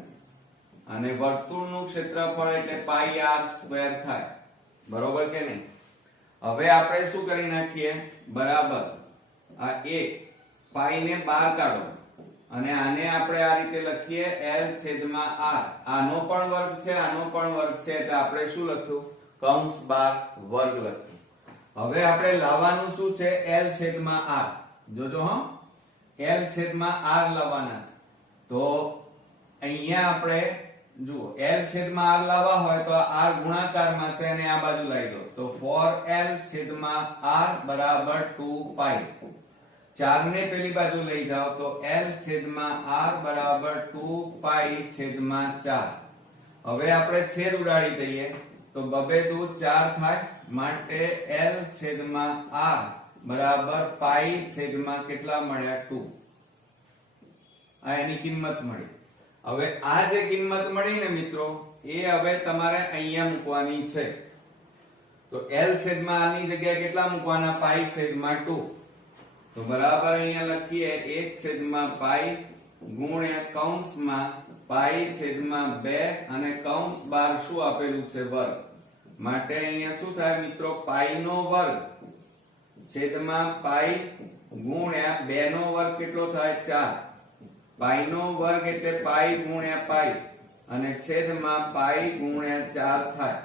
અને વર્તુળનું ક્ષેત્રફળ એટલે પાઈ r² થાય, બરોબર કે નહીં? હવે આપણે શું કરી નાખીએ, બરાબર આ 1 પાઈ ને બહાર કાઢો, અને આને આપણે આ રીતે લખીએ l છેદમાં r. આનો પણ વર્ગ છે, આનો પણ વર્ગ છે, એટલે આપણે શું લખ્યું? કૌંસ બાર વર્ગ લખ્યું. હવે આપણે લાવવાનું શું છે? l છેદમાં r. જોજો હો, l છેદમાં r લાવવાના છે. તો અહીંયા આપણે જુઓ l છેદમાં r લાવવા હોય તો r ગુણાકારમાં છે અને આ બાજુ લઈ દો તો 4l છેદમાં r બરાબર 2 પાઈ. 4 ને પેલી બાજુ લઈ જાઓ તો l છેદમાં r બરાબર 2 પાઈ છેદમાં 4. હવે આપણે છેદ ઉડાડી દઈએ તો 2 દુ 4 થાય, માટે l છેદમાં r બરાબર પાઈ છેદમાં કેટલા મળ્યા? 2. આ એની કિંમત મળી. હવે આ જે કિંમત મળી ને મિત્રો, એ હવે તમારે અહીંયા મૂકવાની છે. તો l છેદમાં r ની જગ્યાએ કેટલા મૂકવાના? પાઈ છેદમાં 2. તો બરાબર અહીંયા લખીએ 1 છેદમાં પાઈ ગુણ્યા કૌંસમાં પાઈ છેદમાં 2, અને કૌંસ બાર શું આપેલું છે? વર્ગ. માટે અહીંયા શું થાય મિત્રો? પાઈ નો વર્ગ છેદમાં પાઈ ગુણ્યા 2 નો વર્ગ કેટલો થાય? 4. પાઈ નો વર્ગ એટલે પાઈ ગુણ્યા પાઈ, અને છેદમાં પાઈ ગુણ્યા 4 થાય.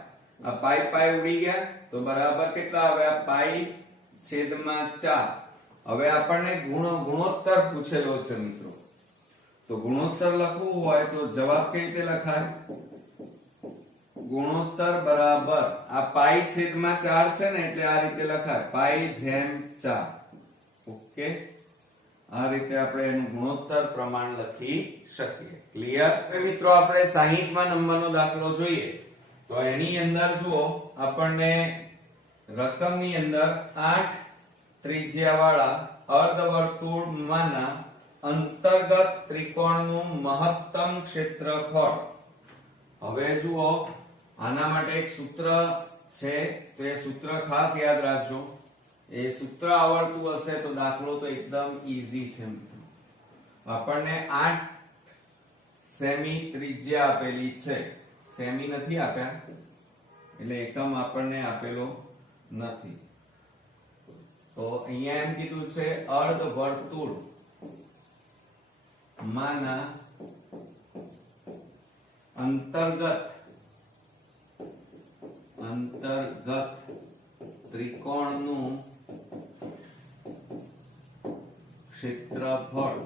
આ પાઈ પાઈ ઉડી ગયા તો બરાબર કેટલા આવ્યા? પાઈ છેદમાં 4. હવે આપણને ગુણોત્તર પૂછેલો છે મિત્રો, તો ગુણોત્તર લખવું હોય તો જવાબ કઈ રીતે લખાય? ગુણોત્તર બરાબર આ પાઈ છેદમાં 4 છે ને, એટલે આ રીતે લખાય પાઈ જેમ 4. ઓકે, આ રીતે આપણે એનું ગુણોત્તર પ્રમાણ લખી શકીએ. ક્લિયર? મિત્રો આપણે 60મા નંબરનો દાખલો જોઈએ તો એની અંદર જુઓ આપણને રકમની અંદર 8 ત્રિજ્યાવાળા અર્ધવર્તુળમાંના અંતર્ગત ત્રિકોણનું મહત્તમ ક્ષેત્રફળ. હવે જુઓ આના માટે એક સૂત્ર છે, તો એ સૂત્ર ખાસ યાદ રાખજો. એ સૂત્ર આવડતું હશે તો દાખલો તો એકદમ ઈઝી છે. આપણને 8 સેમી ત્રિજ્યા આપેલી છે, સેમી નથી આપ્યા એટલે એકમ આપણને આપેલો નથી. તો અહીંયા એમ કીધું છે અર્ધવર્તુળ માના અંતર્ગત ત્રિકોણનું ક્ષેત્રફળ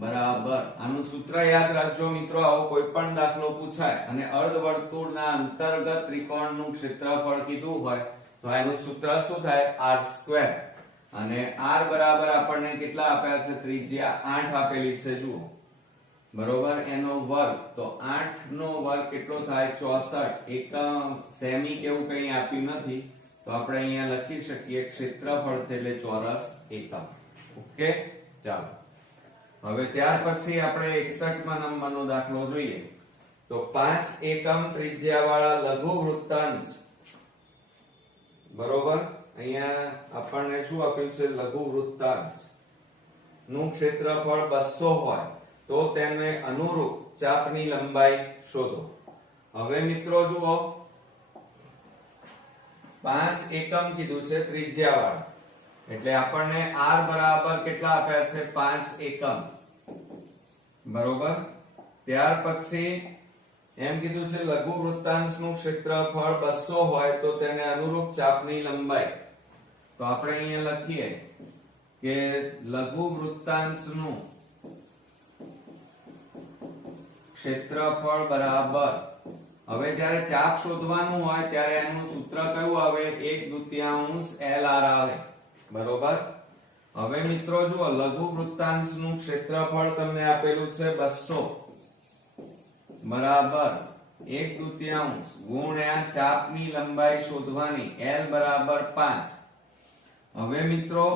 બરાબર. આનું સૂત્ર યાદ રાખજો મિત્રો, આવો કોઈ પણ દાખલો પૂછાય અને અર્ધવર્તુળના અંતર્ગત ત્રિકોણનું ક્ષેત્રફળ કીધું હોય તો એનું સૂત્ર શું થાય? r². અને r બરાબર આપણને કેટલા આપ્યા છે? ત્રિજ્યા 8 આપેલી છે જુઓ, બરોબર, એનો વર્ગ. તો 8 નો વર્ગ કેટલો થાય? 64. એકમ સેમી કેવું કઈ આપ્યું નથી તો આપણે અહીંયા લખી શકીએ ક્ષેત્રફળ છે એટલે ચોરસ એકમ. ઓકે, ચાલો હવે ત્યાર પછી આપણે 61મા નંબરનો દાખલો જોઈએ તો 5 એકમ ત્રિજ્યાવાળા લઘુ વૃત્તાંશ, બરોબર, અહીંયા આપણને શું આપ્યું છે? લઘુ વૃત્તાંશ નું ક્ષેત્રફળ 200 હોય તો તેને અનુરૂપ ચાપની લંબાઈ શોધો. હવે મિત્રો જુઓ 5 એકમ કીધું છે ત્રિજ્યા વાળા, એટલે આપણને r બરાબર કેટલા આપ્યા છે 5 એકમ. બરોબર. ત્યાર પછી એમ કીધું છે લઘુ વૃત્તાંશનું ક્ષેત્રફળ 200 હોય તો તેને અનુરૂપ ચાપની લંબાઈ. તો આપણે અહીંયા લખીએ કે લઘુ વૃત્તાંશનું ક્ષેત્રફળ બરાબર, હવે જ્યારે ચાપ શોધવાનું હોય ત્યારે એનું સૂત્ર કયું આવે 1/2 LR આવે. બરોબર. હવે મિત્રો જુઓ લઘુ વૃત્તાંશનું ક્ષેત્રફળ તમને આપેલું છે 200 બરાબર 1/2 ગુણ્યા ચાપની લંબાઈ શોધવાની L બરાબર 5. હવે મિત્રો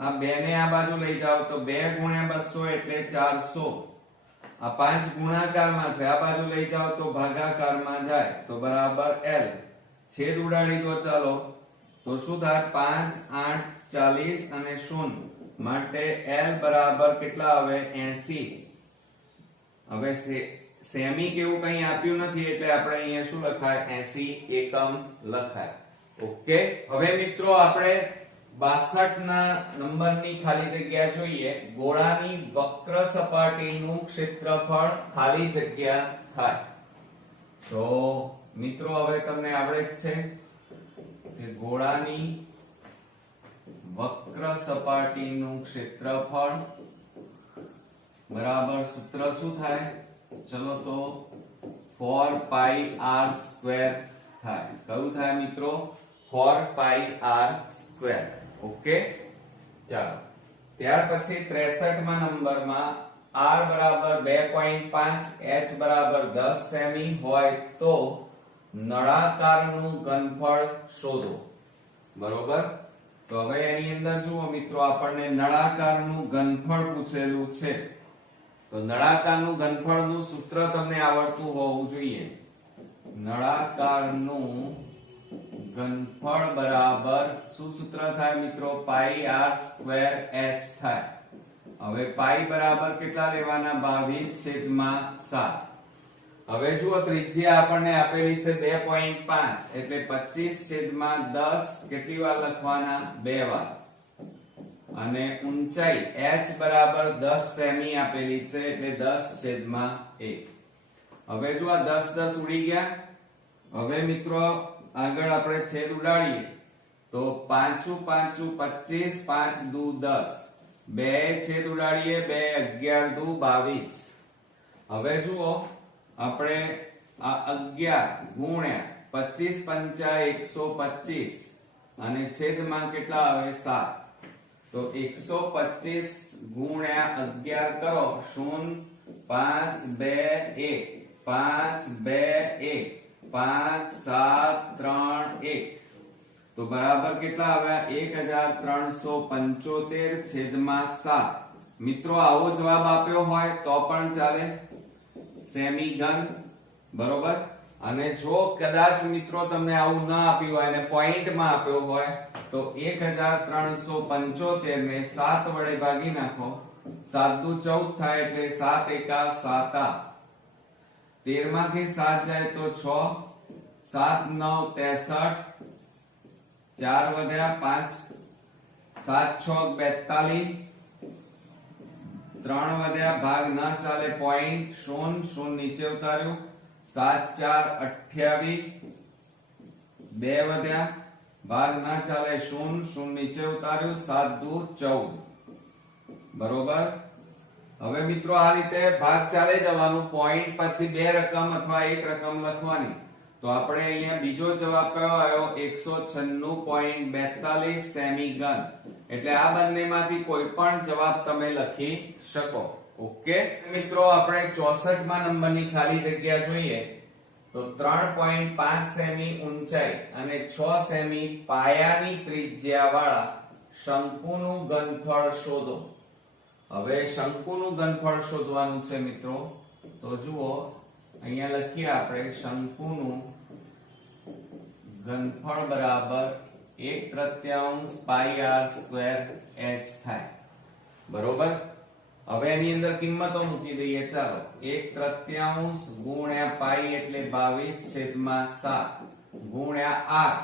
આ 2 ને આ બાજુ લઈ જાઓ તો 2 ગુણ્યા 200 એટલે 400. આ 5 ગુણાકારમાં છે, આ બાજુ લઈ જાઓ તો ભાગાકારમાં જાય તો બરાબર L. છેદ ઉડાડી દો ચાલો તો શું થાય 5 8 40 અને 0 માટે L બરાબર કેટલા આવે 80. હવે સેમી કેવું કઈ આપ્યું નથી એટલે આપણે અહીંયા શું લખાય 80 એકમ લખાય. ઓકે. હવે મિત્રો આપણે 62 ના નંબરની ખાલી જગ્યા જોઈએ. ગોળાની વક્ર સપાટીનું ક્ષેત્રફળ ખાલી જગ્યા થાય. તો મિત્રો હવે તમને આવડે જ છે કે ગોળાની વક્ર સપાટીનું ક્ષેત્રફળ બરાબર સૂત્ર શું થાય ચલો તો 4πr² થાય. કયું થાય મિત્રો 4πr². ઓકે. ચાલો ત્યાર પછી 63 માં નંબરમાં r બરાબર 2.5 h બરાબર 10 સેમી હોય તો નળાકારનું ઘનફળ શોધો. બરોબર. તો હવે એની અંદર જુઓ મિત્રો આપણને નળાકારનું ઘનફળ પૂછેલું છે. તો નળાકારનું ઘનફળનું સૂત્ર તમને આવડતું હોવું જોઈએ. નળાકારનું ઘનફળ બરાબર શું સૂત્ર થાય મિત્રો πr²h થાય. હવે પાઈ બરાબર કેટલા લેવાના 22/7. હવે જુઓ ત્રિજ્યા આપણને આપેલી છે 2.5 એટલે 25/10 કેટલી વાર લખવાના 2 વાર. અને ઊંચાઈ h બરાબર 10 સેમી આપેલી છે એટલે 10/1. હવે જો આ 10 10 ઉડી ગયા. હવે મિત્રો આગળ આપણે છેદ ઉડાડીએ તો 5 5 25 5 દુ 10 બે છેદ ઉડાડીએ 2 11 દુ 22. હવે જુઓ આપણે આ 11 ગુણ્યા 25 5 125 અને છેદમાં કેટલા આવે 7. તો 125 ગુણ્યા 11 કરો 0 5 2 1 5 2 1 5 7 3 1 તો બરાબર કેટલા આવ્યા 1375/7. મિત્રો આવો જવાબ આપ્યો હોય તો પણ ચાલે સેમી ઘન. બરોબર. અને જો કદાચ મિત્રો તમને આવું ના આપ્યું હોય અને પોઈન્ટમાં આપ્યો હોય તો 1375 ને 7 વડે ભાગી નાખો. 7 દુ 14 થાય એટલે 7 એકા 7. 13 માંથી 7 જાય તો 6 7 9 63 4 વધ્યા 5 7 6 42 3 વધ્યા ભાગ ન ચાલે પોઈન્ટ 0 0 નીચે ઉતાર્યું 7 4 28 2 વધ્યા ભાગ ના ચાલે 0 0 નીચે ઉતાર્યું 7 દુ 14. બરોબર. હવે મિત્રો આ રીતે ભાગ ચાલે જવાનું. પોઈન્ટ પછી બે રકમ અથવા એક રકમ લખવાની. તો આપણે અહીંયા બીજો જવાબ કયો આવ્યો 196.42 સેમી ઘન. એટલે આ બંનેમાંથી કોઈ પણ જવાબ તમે લખી શકો. ઓકે મિત્રો આપણે 64 માં નંબરની ખાલી જગ્યા જોઈએ તો 3.5 સેમી ઊંચાઈ અને 6 સેમી પાયાની ત્રિજ્યા વાળા શંકુનું ઘનફળ શોધો. હવે શંકુનું ઘનફળ શોધવાનું છે મિત્રો. તો જુઓ અહીંયા લખીએ આપણે શંકુનું ઘનફળ બરાબર 1/3 πr² h થાય. બરોબર. હવે એની અંદર કિંમતો મૂકી દઈએ. ચાલો 1/3 ગુણ્યા પાઈ એટલે 22/7 ગુણ્યા r.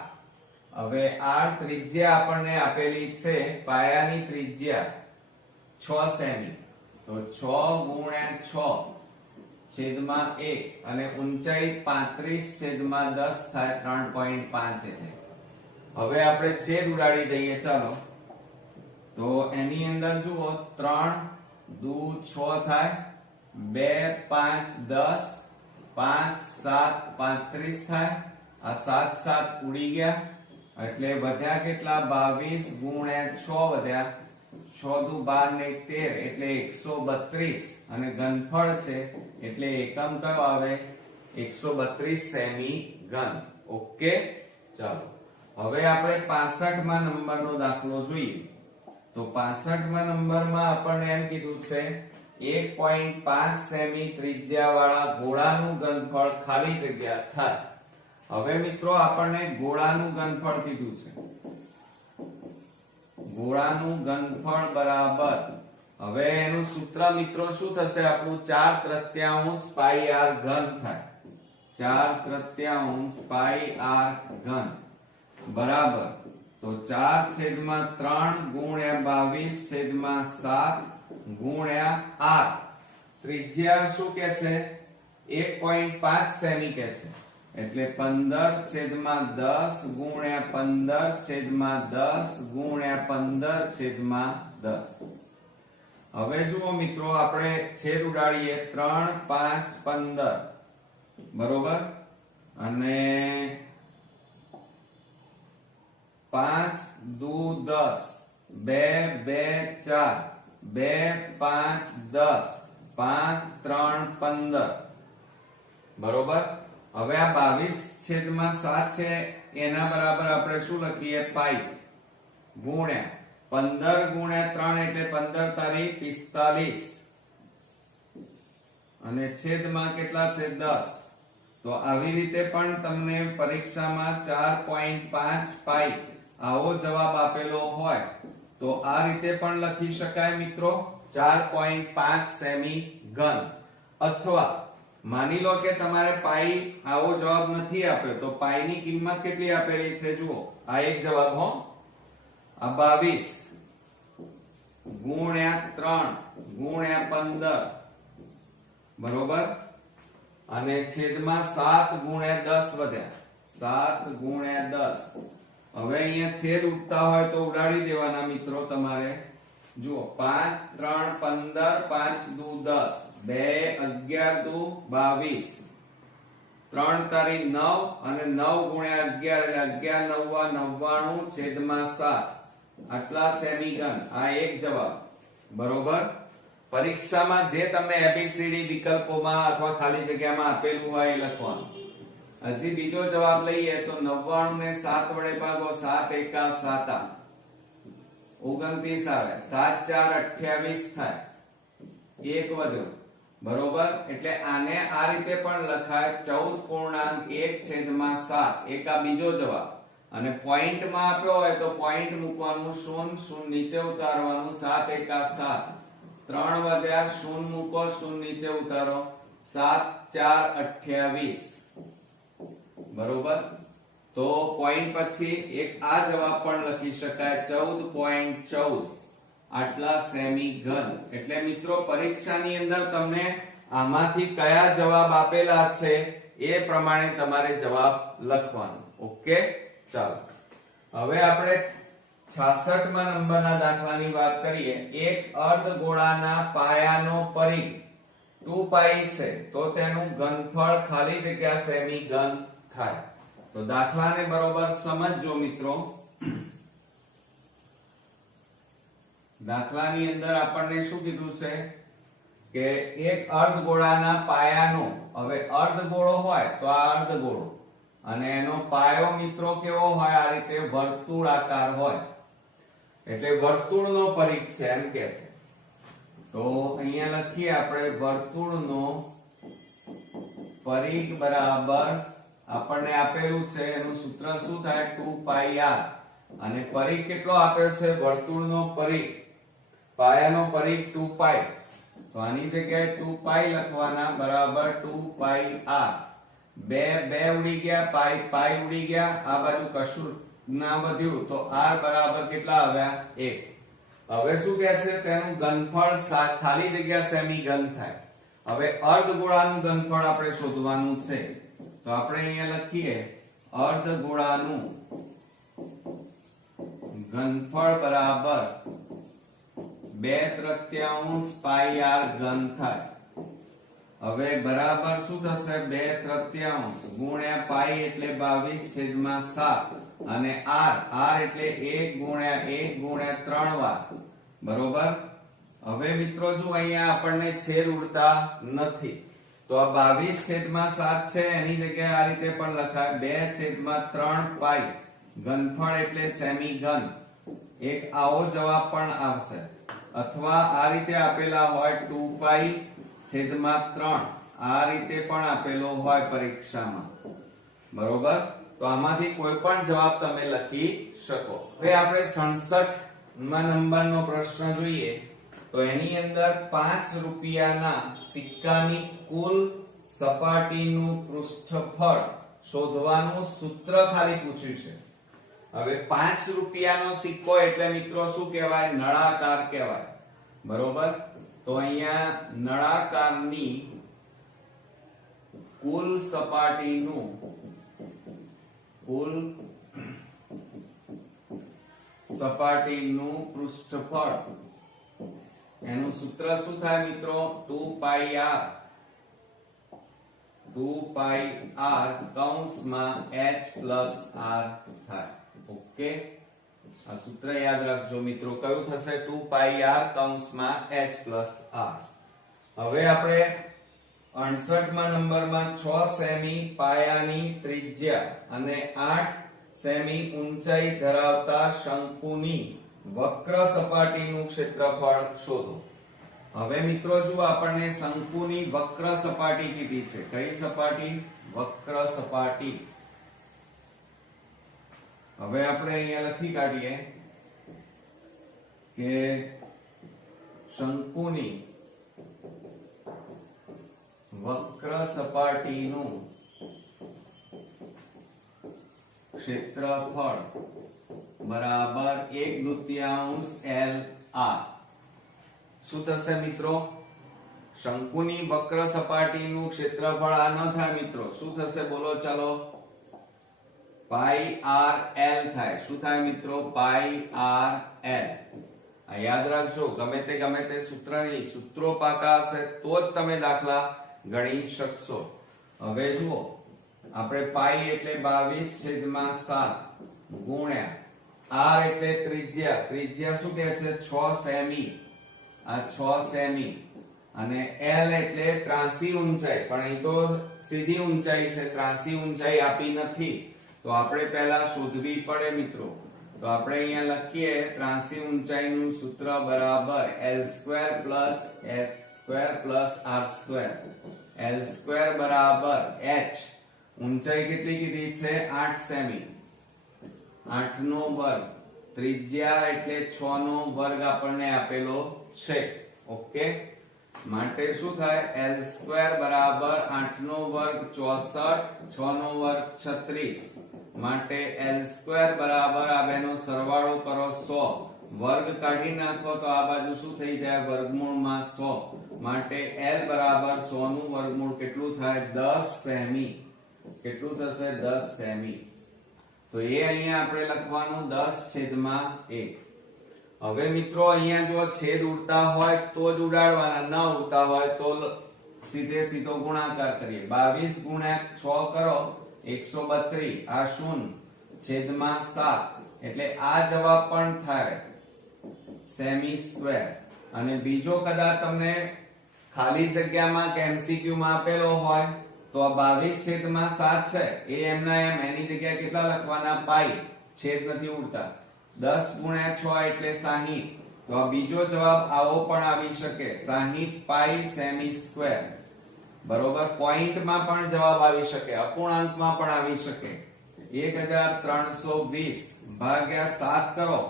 હવે r ત્રિજ્યા આપણને આપેલી છે, પાયાની ત્રિજ્યા 6 સેમી, તો 6 ગુણ્યા 6 છેદમાં 1 અને ઊંચાઈ 35/10 થાય 3.5 એટલે. હવે આપણે છેદ ઉડાડી દઈએ. ચાલો તો એની અંદર જુઓ 3 દુ 6 થાય, 2 5 10, 5 7 35 થાય. આ 7 7 ઉડી ગયા એટલે વધ્યા કેટલા? 22 ગુણ્યા 6 વધ્યા 6 દુ 12 ને 13 એટલે 132 અને ઘનફળ છે એટલે એકમ કયો આવે? 132 સેમી ઘન. ઓકે, ચાલો હવે આપણે 65મા નંબરનો દાખલો જોઈએ. તો 65મા નંબરમાં આપણને એમ કીધું છે 1.5 સેમી ત્રિજ્યા વાળા ગોળાનું ઘનફળ ખાલી જગ્યા થાય. હવે મિત્રો આપણને ગોળાનું ઘનફળ કીધું છે. ગોળાનું ઘનફળ બરાબર, હવે એનું સૂત્ર મિત્રો શું થશે આપણું? 4/3 પાઈ r ઘન થાય. 4/3 પાઈ r ઘન બરાબર, તો 4/3 ગુણ્યા 22/7 ગુણ્યા r. ત્રિજ્યા શું કે છે? 1.5 સેમી કે છે એટલે 15/10 ગુણ્યા 15/10 ગુણ્યા 15/10. હવે જુઓ મિત્રો, આપણે છેદ ઉડાડીએ. 3 5 15 બરોબર, અને 5 દુ 10, 2 2 4, 2 5 10, 5 3 15 બરોબર. હવે આ 22/7 છે એના બરાબર આપણે શું લખીએ? પાઈ ગુણ્યા 15 ગુણ્યા 3 એટલે 15 તારી 45 અને છેદમાં કેટલા છે? 10. તો આવી રીતે પણ તમને પરીક્ષામાં 4.5 પાઈ આવો જવાબ આપેલો હોય તો આ રીતે પણ લખી શકાય મિત્રો, 4.5 સેમી ઘન. અથવા માની લો કે તમારે પાઈ આવો જવાબ નથી આપ્યો તો પાઈ ની કિંમત કેટલી આપેલી છે જુઓ. આ એક જવાબ હો, આ 22 ગુણ્યા 3 ગુણ્યા 15 બરોબર, અને છેદમાં 7 ગુણ્યા 10 વધ્યા 7 ગુણ્યા 10. હવે અહીંયા છેદ ઉડતા હોય તો ઉડાડી દેવાના મિત્રો તમારે. જુઓ 5 3 15, 5 દુ 10, 2 11 દુ 22, 3 તારી 9 અને 9 ગુણ્યા 11 એટલે 11 9 99 છેદમાં 7 આટલા સેમી ઘન. આ એક જવાબ બરોબર. પરીક્ષામાં જે તમને એબીસીડી વિકલ્પોમાં અથવા ખાલી જગ્યામાં આપેલું હોય એ લખવાનું. હજી બીજો જવાબ લઈએ તો 99 ને 7 વડે ભાગો, 7 એકા 7 29 આવે, 7 4 28 થાય, 1 વધ્યો બરોબર. એટલે આને આ રીતે પણ લખાય 14.1 છેદમાં 7. એક આ બીજો જવાબ. અને પોઈન્ટ માં આપ્યો હોય તો પોઈન્ટ મૂકવાનું, શૂન્ય શૂન્ય નીચે ઉતારવાનું, 7 એકા 7, 3 વધ્યા, શૂન્ય મૂકો, શૂન્ય નીચે ઉતારો, 7 4 28 બરોબર. તો પોઈન્ટ પછી એક આ જવાબ પણ લખી શકાય 14.14 આટલા સેમી ઘન. એટલે મિત્રો પરીક્ષાની અંદર તમને આમાંથી કયા જવાબ આપેલા છે એ પ્રમાણે તમારે જવાબ લખવાનો. ઓકે, ચાલો હવે આપણે 66મા નંબરના દાખલાની વાત કરીએ. એક અર્ધગોળાના પાયાનો પરિઘ 2π છે તો તેનું ઘનફળ ખાલી જગ્યા સેમી ઘન થાય. તો દાખલાને બરોબર સમજજો મિત્રો. દાખલાની અંદર આપણને શું કીધું છે કે એક અર્ધગોળાના પાયાનો, હવે અર્ધગોળો હોય તો આ અર્ધગોળો અને એનો પાયો મિત્રો કેવો હોય? આ રીતે વર્તુળાકાર હોય. એટલે વર્તુળનો પરિઘ છે એમ કે છે. તો અહીંયા લખીએ આપણે વર્તુળનો પરિઘ બરાબર આપણને આપેલું છે, એનું સૂત્ર શું થાય? 2πr. અને પરિઘ કેટલો આપ્યો છે? વર્તુળનો પરિઘ, પાયાનો પરિઘ 2π તો આની જગ્યાએ 2π લખવાના બરાબર 2πr. બે ઉડી ગયા, પાઈ ઉડી ગયા, આ બાજુ કશું ના વધ્યું તો r બરાબર કેટલા આવ્યા? 1. હવે શું કહે છે? તેનું ઘનફળ ખાલી જગ્યા સેમી ઘન થાય. હવે અર્ધગોળાનું ઘનફળ આપણે શોધવાનું છે. તો આપણે અહીંયા લખીએ અર્ધગોળાનું ઘનફળ બરાબર 2/3 પાઈ r ઘન થાય. હવે બરાબર શું થશે? 2/3 ગુણ્યા પાઈ એટલે 22/7 અને r એટલે 1 ગુણ્યા 1 ગુણ્યા 3 વાર. બરોબર. હવે મિત્રો જો અહીંયા આપણને છેદ ઉડતા નથી તો આ 22/7 છે એની જગ્યાએ આ રીતે પણ લખાય 2/3 પાઈ. ઘનફળ એટલે સેમી ઘન. એક આવો જવાબ પણ આવશે, અથવા આ રીતે આપેલા હોય 2π/3 આ રીતે પણ આપેલો હોય પરીક્ષામાં. બરોબર. તો આમાંથી કોઈ પણ જવાબ તમે લખી શકો. હવે આપણે 67 નંબરનો પ્રશ્ન જોઈએ. તો એની અંદર 5 રૂપિયાના સિક્કાની કુલ સપાટીનું પૃષ્ઠફળ શોધવાનું સૂત્ર ખાલી પૂછ્યું છે. હવે 5 રૂપિયાનો સિક્કો એટલે મિત્રો શું કહેવાય? નળાકાર કહેવાય. બરોબર. તો અહીંયા નળાકારની કુલ સપાટીનું પૃષ્ઠફળ એનું સૂત્ર શું થાય મિત્રો? 2πr કૌંસમાં h+r થાય. ઓકે, આ સૂત્ર યાદ રાખજો મિત્રો. કયું થશે? 2πr કૌંસમાં h+r. હવે આપણે 68 નંબરમાં 6 સેમી પાયાની ત્રિજ્યા અને 8 સેમી ઊંચાઈ ધરાવતા શંકુની વક્ર સપાટીનું ક્ષેત્રફળ શોધો. હવે મિત્રો જો આપણને શંકુની વક્ર સપાટી કીધી છે. કઈ સપાટી? વક્ર સપાટી. હવે આપણે અહીંયા લખી કાઢીએ કે શંકુની વક્ર સપાટીનું ક્ષેત્રફળ બરાબર 1/2 LR. શું થશે મિત્રો? શંકુની વક્ર સપાટીનું ક્ષેત્રફળ આ ન થાય મિત્રો. શું થશે બોલો? ચાલો, πrl થાય. શું થાય મિત્રો? πrl. આ યાદ રાખજો. ગમે તે સૂત્રો પાકા હશે તો જ તમે દાખલા ગણી શકશો. હવે જુઓ, આપણે પાઈ એટલે 22/7 ગુણ્યા r એટલે ત્રિજ્યા શું કહે છે? 6 સેમી. આ 6 સેમી અને l એટલે ત્રાંસી ઊંચાઈ. પણ અહીં તો સીધી ઊંચાઈ છે, ત્રાંસી ઊંચાઈ આપી નથી. તો આપણે પહેલા શોધવી પડે મિત્રો. તો આપણે અહીંયા લખીએ ત્રાંસી ઊંચાઈનું સૂત્ર બરાબર l² h² r². l² બરાબર h. ઊંચાઈ કેટલી કીધી છે? 8 સેમી. 8 નો વર્ગ. ત્રિજ્યા એટલે 6 નો વર્ગ આપણને આપેલો છે. ઓકે, માટે શું થાય? l² બરાબર 8 નો વર્ગ 64, 6 નો વર્ગ 36. માટે l² બરાબર આ બેનો સરવાળો કરો 100. વર્ગ કાઢી નાખો તો આ બાજુ શું થઈ જાય? વર્ગમૂળમાં 100. માટે l બરાબર 100 નું વર્ગમૂળ કેટલું થાય? 10 સેમી. કેટલું થશે? 10 સેમી. તો એ અહીંયા આપણે લખવાનું 10/1. હવે મિત્રો અહીંયા જો છેદ ઉડતા હોય તો જ ઉડાડવાના, ન ઉડતા હોય તો સીધો ગુણાકાર કરીએ. 22 ગુણ્યા 6 કરો 132. આ 0/7 એટલે આ જવાબ પણ થાય સેમી સ્ક્વેર. અને બીજો કદાચ તમને ખાલી જગ્યામાં કે MCQ માં આપેલો હોય તો આ 22/7 છે એ એમના એમ એની જગ્યાએ કેટલા લખવાના? પાઈ. છેદ નથી ઉડતા. 10 ગુણ્યા 6 એટલે 60. તો આ બીજો જવાબ આવો પણ આવી શકે, 60 પાઈ સેમી સ્ક્વેર. બરોબર. પોઈન્ટમાં પણ જવાબ આવી શકે, અપૂર્ણાંકમાં પણ આવી શકે. 1320 ભાગ્યા 7 કરો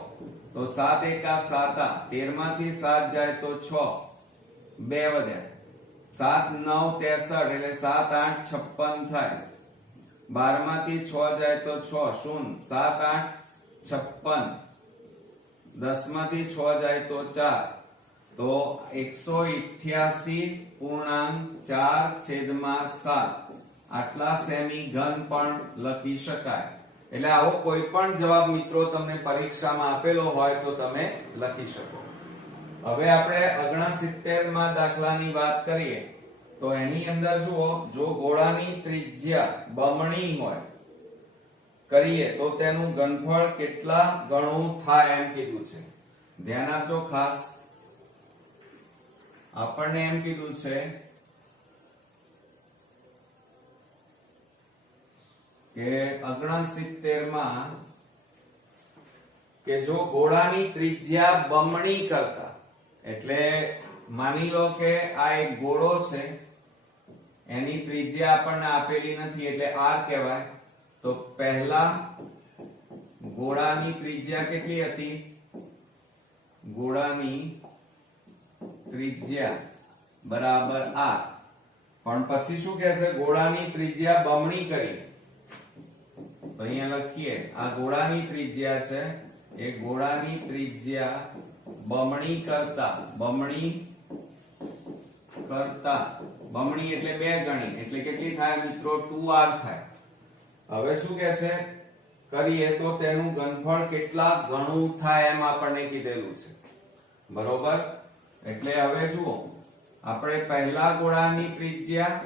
તો 7 એકા 7. 13 માંથી 7 જાય તો 6. 2 વધ્યા, 7 9 63 એટલે 7 8 56 થાય. 12 માંથી 6 જાય તો 6 શૂન્ય, 7 8 56. 10 માંથી 6 જાય તો 4, તો 188.4/7 આટલા સેમી ઘન પણ લખી શકાય. એટલે આવો કોઈ પણ જવાબ મિત્રો તમને પરીક્ષામાં આપેલો હોય તો તમે લખી શકો. હવે આપણે 69 માં દાખલાની વાત કરીએ તો એની અંદર જુઓ, જો ગોળાની ત્રિજ્યા બમણી હોય કરીએ તો તેનું ઘનફળ કેટલા ગણું થાય એમ કીધું છે. ધ્યાન આપજો ખાસ. આપણને એમ કીધું છે કે 69 માં કે જો ગોળાની ત્રિજ્યા બમણી કરતા, એટલે માની લો કે આ એક ગોળો છે, એની ત્રિજ્યા આપણને આપેલી નથી એટલે r કહેવાય. તો પહેલા ગોળાની ત્રિજ્યા કેટલી હતી? ગોળાની ત્રિજ્યા બરાબર r. પણ પછી શું કહે છે? ગોળાની ત્રિજ્યા બમણી કરી. તો અહીંયા લખીએ, આ ગોળાની ત્રિજ્યા છે, એ ગોળાની ત્રિજ્યા બમણી કરતા બમણી એટલે 2 ગણી, એટલે કેટલી થાય મિત્રો? 2r થાય. હવે શું કે છે? કરીએ તો તેનું ઘનફળ કેટલા ગણું થાય એમ આપણને કીધેલું છે. બરોબર? એટલે હવે જુઓ, આપણે પહેલા ગોળાની ત્રિજ્યા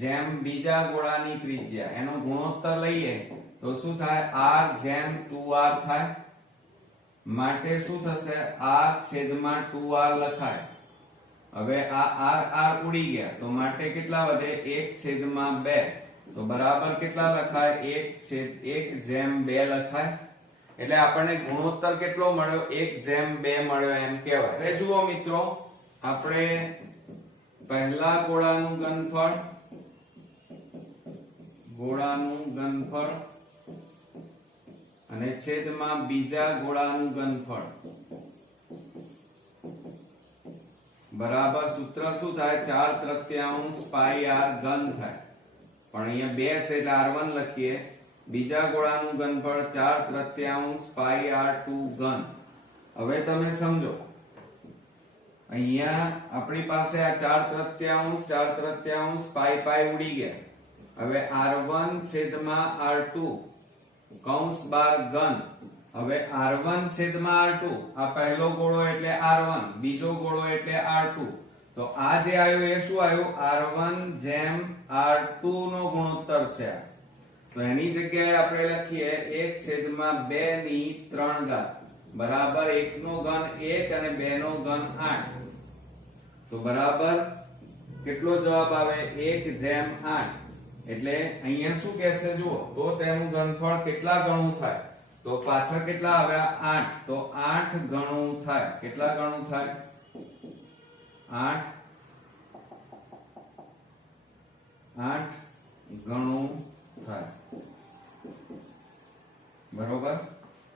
જેમ બીજા ગોળાની ત્રિજ્યા એનો ગુણોત્તર લઈએ તો શું થાય? r જેમ 2r થાય. માટે શું થશે? r છેદમાં 2r લખાય. હવે આ r ઉડી ગયા તો માટે કેટલા વધે? 1/2. તો બરાબર કેટલા લખાય? 1/2 લખાય. એટલે આપણને ગુણોત્તર કેટલો મળ્યો? 1/2 મળ્યો એમ કહેવાય. હવે જુઓ મિત્રો, આપણે પહેલા ગોળાનું ઘનફળ અને છેદમાં બીજા ગોળાનું ઘનફળ બરાબર સૂત્ર શું થાય? 4/3 પાઈ r ઘન થાય. પણ અહીંયા 2 છે એટલે r1 લખીએ. બીજા ગોળાનું ઘનફળ 4/3 પાઈ r2 ઘન. હવે તમે સમજો, અહીંયા આપણી પાસે આ 4/3 પાઈ ઉડી ગયા. હવે r1 છેદમાં r2 કૌંસ બાર ઘન. હવે r1 છેદમાં r2, આ પહેલો ગોળો એટલે r1, બીજો ગોળો એટલે r2. તો આ જે આવ્યો એ શું આવ્યું? r1 જેમ r2 નો ગુણોત્તર છે. તો એની જગ્યાએ આપણે લખીએ 1/2 બરાબર 1 નો ઘન 1 અને 2 નો ઘન 8. તો બરાબર કેટલો જવાબ આવે? 1/8. એટલે અહીંયા શું કહે છે જુઓ, તો તેનું ઘનફળ કેટલા ગણું થાય? તો પાછળ કેટલા આવ્યા? 8. તો 8 ગણું થાય. કેટલા ગણું થાય? 8 ગણું થાય. બરોબર?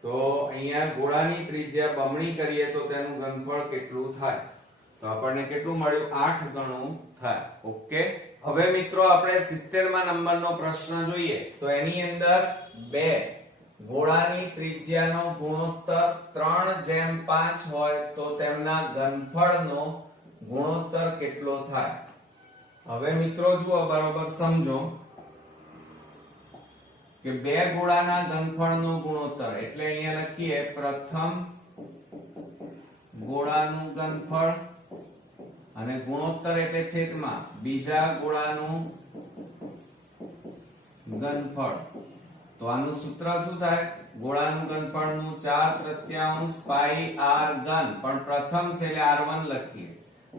તો અહીંયા ગોળાની ત્રિજ્યા બમણી કરીએ તો તેનું ઘનફળ કેટલું થાય? તો આપણને કેટલું મળ્યું? 8 ગણું થાય. ઓકે. હવે મિત્રો આપણે 70 નંબરનો પ્રશ્ન જોઈએ. તો એની અંદર 2 ગોળાની ત્રિજ્યાનો ગુણોત્તર 3/5 હોય તો તેમના ઘનફળનો ગુણોત્તર કેટલો થાય? હવે મિત્રો જુઓ, બરોબર સમજો કે 2 ગોળાના ઘનફળનો ગુણોત્તર એટલે અહીંયા લખીએ પ્રથમ ગોળાનું ઘનફળ અને ગુણોત્તર એટલે છેદમાં બીજા ગોળાનું ઘનફળ. તો આનું સૂત્ર શું થાય? ગોળાનું ઘનફળનું 4/3 પાઈ r ઘન. પણ પ્રથમ છે એટલે r1 લખીએ.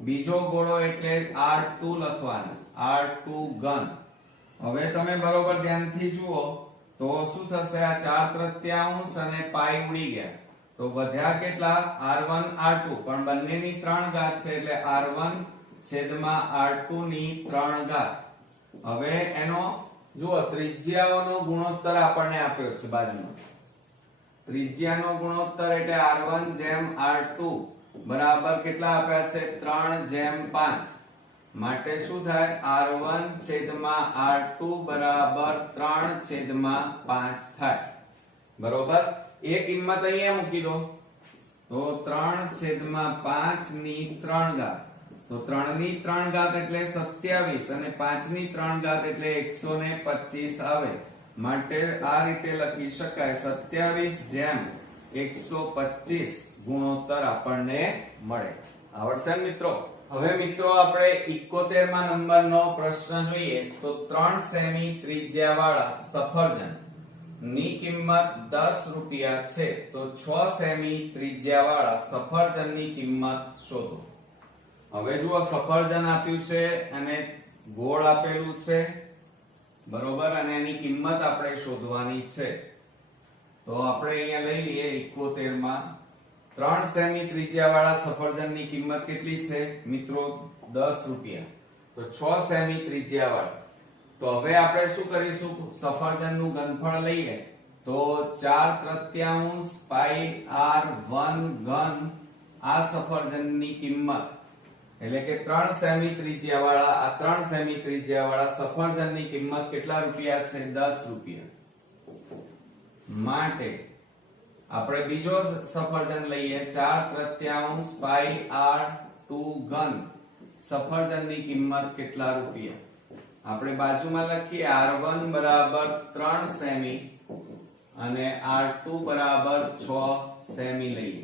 બીજો ગોળો એટલે r2 લખવાનો, r2 ઘન. હવે તમે બરોબર ધ્યાનથી જુઓ તો શું થશે? આ 4/3 અને પાઈ ઉડી ગયા તો વધ્યા કેટલા? r1 r2. પણ બંનેની 3 ઘાત છે એટલે r1 છેદમાં r2 ની 3 ઘાત. હવે એનો જુઓ, ત્રિજ્યાઓનો ગુણોત્તર આપણને આપ્યો છે બાજુમાં. ત્રિજ્યાનો ગુણોત્તર એટલે r1 જેમ r2 બરાબર કેટલા આપ્યા છે 3/5 માટે શું થાય r1 છેદમાં r2 બરાબર 3/5 થાય બરોબર એ કિંમત અહીંયા મૂકી દો તો 3/5 ની 3 ઘાત તો 3 ની 3 ઘાત એટલે 27 અને 5 ની 3 ઘાત એટલે 125 આવે માટે આ રીતે લખી શકાય 27/125 ગુણોત્તર આપણને મળે આવડશે ને મિત્રો હવે મિત્રો આપણે 71 નંબરનો પ્રશ્ન જોઈએ તો 3 સેમી ત્રિજ્યાવાળા સફરજન ની કિંમત 10 રૂપિયા છે તો 6 સેમી ત્રિજ્યાવાળા સફરજનની કિંમત શોધો હવે જુઓ સફરજન આપ્યું છે અને ગોળ આપેલું છે બરોબર અને એની કિંમત આપણે શોધવાની છે તો આપણે અહીંયા લઈ લઈએ 71 માં 3 સેમી ત્રિજ્યાવાળા સફરજનની કિંમત કેટલી છે મિત્રો 10 રૂપિયા તો 6 સેમી ત્રિજ્યાવાળા તો હવે આપણે શું કરીશું સફરજનનું ઘનફળ લઈએ તો 4/3 પાઈ r1 ઘન આ સફરજનની કિંમત એટલે કે 3 સેમી ત્રિજ્યાવાળા આ 3 સેમી ત્રિજ્યાવાળા સફરજનની કિંમત કેટલા રૂપિયા છે 10 રૂપિયા માટે આપણે બીજો સફરજન લઈએ 4/3 પાઈ r2 ઘન સફરજનની કિંમત કેટલા રૂપિયા આપણે બાજુમાં લખીએ r1 બરાબર 3 સેમી અને r2 બરાબર 6 સેમી લઈએ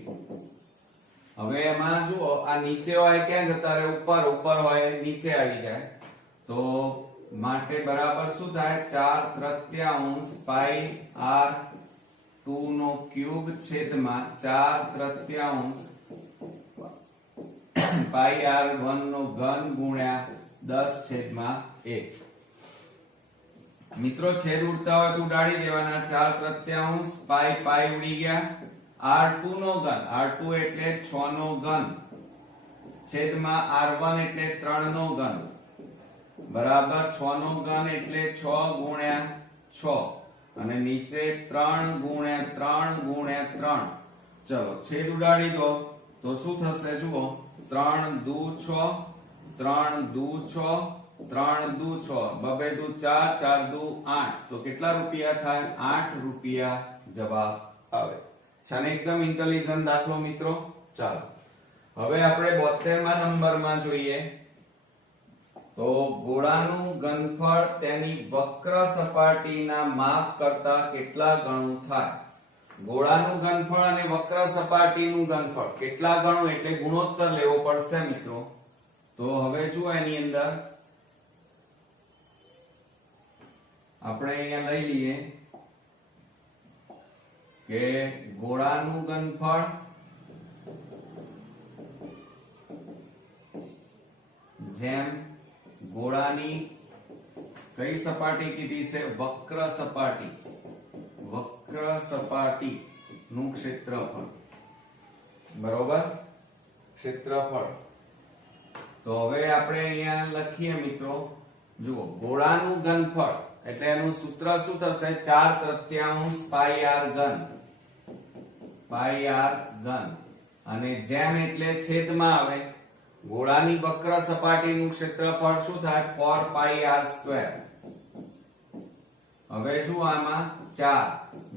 હવે એમાં જુઓ આ નીચે હોય ક્યાં જતા રહે ઉપર હોય નીચે આવી જાય તો માટે બરાબર શું થાય 4/3 પાઈ r2 નો ક્યુબ છેદમાં 4/3 પાઈ r1 નો ઘન ગુણ્યા 10/1 મિત્રો છેદ ઉડતા હોય તો ઉડાડી દેવાના 4/3 પાઈ પાઈ ઉડી ગયા r2 નો ઘન r2 એટલે 6 નો ઘન છેદમાં r1 એટલે 3 નો ઘન બરાબર 6 નો ઘન એટલે 6 ગુણ્યા 6 અને નીચે 3 ગુણ્યા 3 ગુણ્યા 3 ચલો છેદ ઉડાડી દો તો શું થશે જુઓ 3 દુ 6 3 દુ 6 3 દુ 6 બબે દુ 4 4 દુ 8 તો કેટલા રૂપિયા થાય 8 રૂપિયા જવાબ આવે છે ને એકદમ ઇન્ટેલિજન્ટ દાખલો મિત્રો ચાલો હવે આપણે 72 નંબરમાં જોઈએ તો ગોળાનું ઘનફળ તેની વક્ર સપાટીના માપ કરતા કેટલા ગણું થાય ગોળાનું ઘનફળ અને વક્ર સપાટીનું ઘનફળ કેટલા ગણું એટલે ગુણોત્તર લેવો પડશે મિત્રો તો હવે જુઓ એની અંદર આપણે અહીંયા લઈ લઈએ કે ગોળાનું ઘનફળ જેમ ગોળાની કઈ સપાટી કીધી છે વક્ર સપાટી નું ક્ષેત્રફળ બરોબર ક્ષેત્રફળ તો હવે આપણે અહીંયા લખીએ મિત્રો જુઓ ગોળાનું ઘનફળ એટલે એનું સૂત્ર શું થશે 4/3 પાઈ r ઘન અને જેમ એટલે છેદમાં આવે ગોળાની વક્ર સપાટીનું ક્ષેત્રફળ શું થાય 4 પાઈ r². હવે જુઓ આમાં 4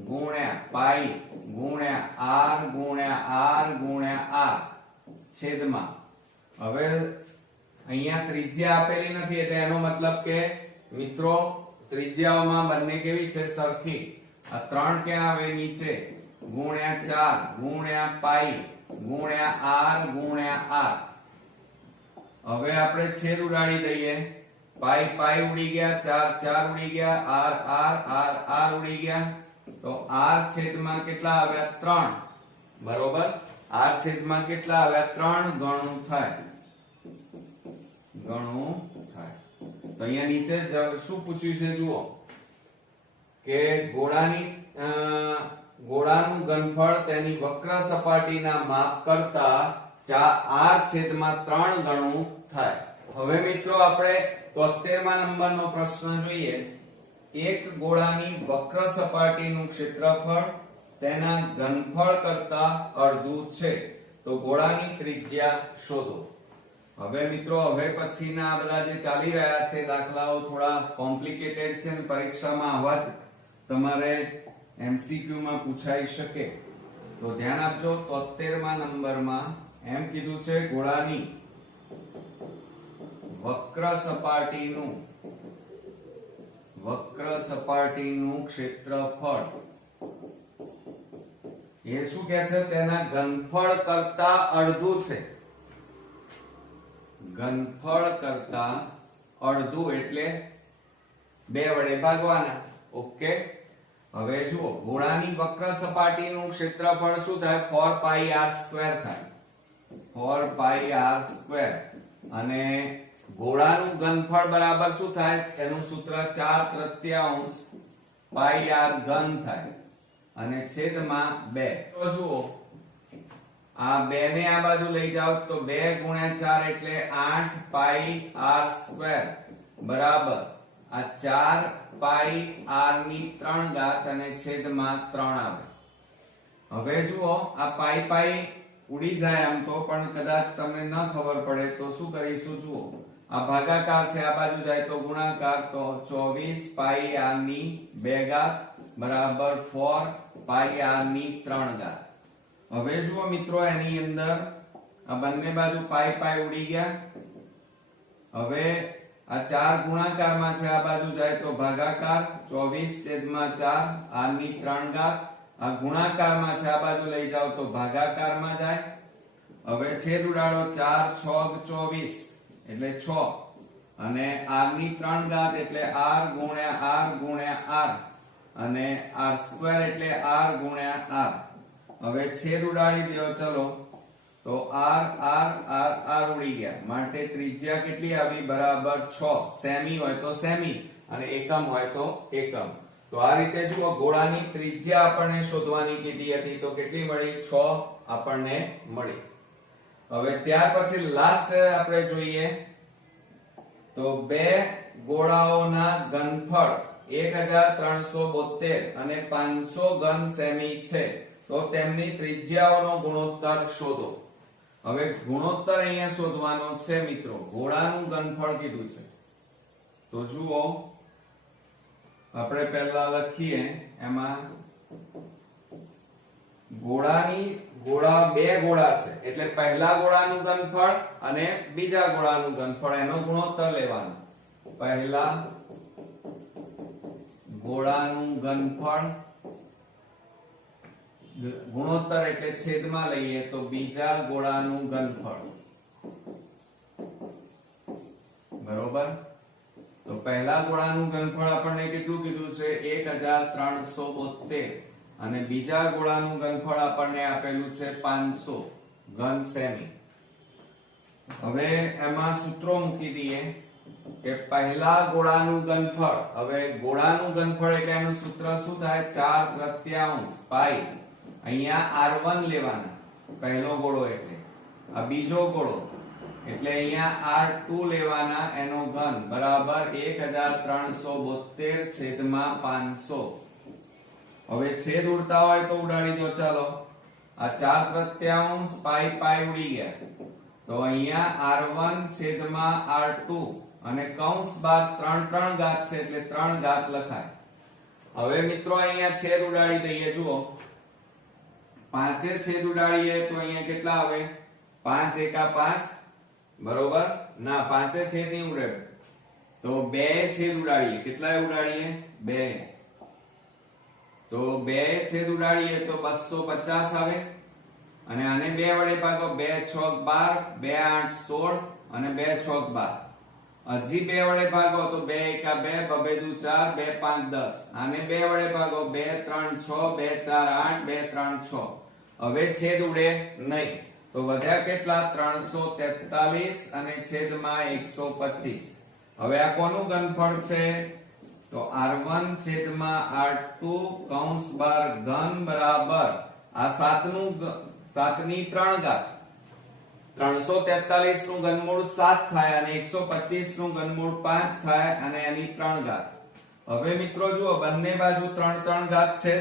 ગુણ્યા પાઈ ગુણ્યા r ગુણ્યા r ગુણ્યા r છેદમાં હવે અહીંયા ત્રિજ્યા આપેલી નથી એટલે એનો મતલબ કે મિત્રો ત્રિજ્યાઓમાં બંને કેવી છે સરખી આ 3 ક્યાં આવે નીચે ગુણ્યા 4 ગુણ્યા પાઈ ગુણ્યા r ગુણ્યા r હવે આપણે છેદ ઉડાડી દઈએ પાઈ પાઈ ઉડી ગયા 4 4 ઉડી ગયા r r r r ઉડી ગયા તો r છેદમાં કેટલા આવ્યા 3 બરોબર r છેદમાં કેટલા આવ્યા 3 ગણું થાય તો અહીંયા નીચે શું પૂછ્યું છે જુઓ કે ગોળાનું ઘનફળ તેની વક્ર સપાટીના માપ કરતા r છેદમાં 3 ગણું થાય હવે મિત્રો આપણે 73 નંબરનો પ્રશ્ન જોઈએ એક ગોળાની વક્ર સપાટીનું ક્ષેત્રફળ તેના ઘનફળ કરતા અડધું છે તો ગોળાની ત્રિજ્યા શોધો. હવે મિત્રો હવે પછીના આ બધા જે ચાલી રહ્યા છે દાખલાઓ થોડા કોમ્પ્લિકેટેડ છે અને પરીક્ષામાં આવા જ તમારે MCQ માં પૂછાઈ શકે. તો ધ્યાન આપજો. 73મા નંબરમાં એમ કીધું છે ગોળાની વક્ર સપાટીનું ક્ષેત્રફળ એ શું કહે છે? તેના ઘનફળ કરતા અડધું છે. ઘનફળ કરતા અડધું એટલે 2 વડે ભાગવાના. ઓકે. હવે જુઓ ગોળાની વક્ર સપાટીનું ક્ષેત્રફળ શું થાય? 4πr² થાય. 4πr². અને ગોળાનું ઘનફળ બરાબર શું થાય? એનું સૂત્ર 4/3 πr ઘન થાય અને છેદમાં 2. તો જુઓ આ 2 ને આ બાજુ લઈ જાઓ તો 2 × 4 એટલે 8πr² બરાબર આ 4πr3 અને છેદમાં 3 આવે. હવે જુઓ આ પાઈ પાઈ ઉડી જાય આમ તો, પણ કદાચ તમને ન ખબર પડે તો શું કરીશું? જુઓ આ ભાગાકાર છે, આ બાજુ જાય તો ગુણાકાર. તો 24πr2 બરાબર 4πr3. હવે જુઓ મિત્રો એની અંદર આ બંને બાજુ પાઈ પાઈ ઉડી ગયા. હવે આ 4 ગુણાકારમાં છે, આ બાજુ જાય તો ભાગાકાર. 24/4 r3. આ ગુણાકારમાં છે, આ બાજુ લઈ જાઓ તો ભાગાકારમાં જાય. હવે છેદ ઉડાડો. 4 × 6 = 24 એટલે 6 અને r3 એટલે r × r અને r² એટલે r × r. હવે છેદ ઉડાડી દો. ચલો તો r ઉડી ગયા. માટે ત્રિજ્યા કેટલી આવી? બરાબર 6. સેમી હોય તો સેમી અને એકમ હોય તો એકમ. તો આ રીતે જુઓ ગોળાની ત્રિજ્યા આપણને શોધવાની કીધી હતી તો કેટલી મળી? 6 આપણને મળી. હવે ત્યાર પછી લાસ્ટ આપણે જોઈએ તો બે ગોળાઓના ઘનફળ 1372 અને 500 ઘન સેમી છે. તો તેમની ત્રિજ્યાઓનો ગુણોત્તર શોધો. હવે ગુણોત્તર અહીંયા શોધવાનો છે મિત્રો. ગોળાનું ઘનફળ કીધું છે તો જુઓ આપણે પહેલા લખીએ. એમાં બે ગોળા છે એટલે પહેલા ગોળાનું ઘનફળ અને બીજા ગોળાનું ઘનફળ એનો ગુણોત્તર લેવાનો. પહેલા ગોળાનું ઘનફળ ગુણોત્તર એટલે છેદમાં લઈએ તો બીજા ગોળાનું ઘનફળ. બરોબર. તો પહેલા ગોળાનું ઘનફળ આપણને કેટલું કીધું છે? 1372 અને બીજા ગોળાનું ઘનફળ આપણને આપેલું છે 500 ઘન સેમી. હવે એમાં સૂત્રો મૂકી દઈએ કે પહેલા ગોળાનું ઘનફળ. હવે ગોળાનું ઘનફળ એટલે એનું સૂત્ર શું થાય? 4/3 પાઈ. અહીંયા r1 લેવાના. પહેલો ગોળો એટલે આ બીજો ગોળો એટલે અહીંયા r2 લેવાના. એનો ઘન બરાબર 1372/500. હવે છેદ ઉડતા હોય તો ઉડાડી દો. ચાલો આ 4/3 પાઈ પાઈ ઉડી ગયા. તો અહીંયા r1 છેદમાં r2 અને કૌંસ બાદ 3 ઘાત છે એટલે 3 ઘાત લખાય. હવે મિત્રો અહીંયા છેદ ઉડાડી દઈએ. જુઓ 5 છેદ ઉડાડીએ તો અહીંયા કેટલા આવે? 5 × 5 બરોબર. ના 5 છેદ નહીં ઉડે તો 2 છેદ ઉડાડીએ. કેટલા ઉડાડીએ? 2. તો 2 છેદ ઉડાડીએ તો 250 આવે અને આને 2 વડે ભાગો. 2 × 6 = 12, 2 × 8 16 અને 2 × 6 = 12. હજી 2 વડે ભાગો તો 2 × 2 = 2 × 4 2 × 5 = 10. આને 2 વડે ભાગો. 2 × 3 = 6 2 × 4 = 8 2 × 3 = 6. હવે છેદ ઉડે નહીં તો વધ્યા કેટલા? 343 અને છેદમાં 125. હવે આ કોનું ઘનફળ છે? તો r1 છેદમાં r2 કૌંસ બાર ઘન બરાબર આ 7ની 3 ઘાત. 343 નું ઘનમૂળ 7 થાય અને 125 નું ઘનમૂળ 5 થાય અને એની 3 ઘાત. હવે મિત્રો જુઓ બંને બાજુ 3 ઘાત છે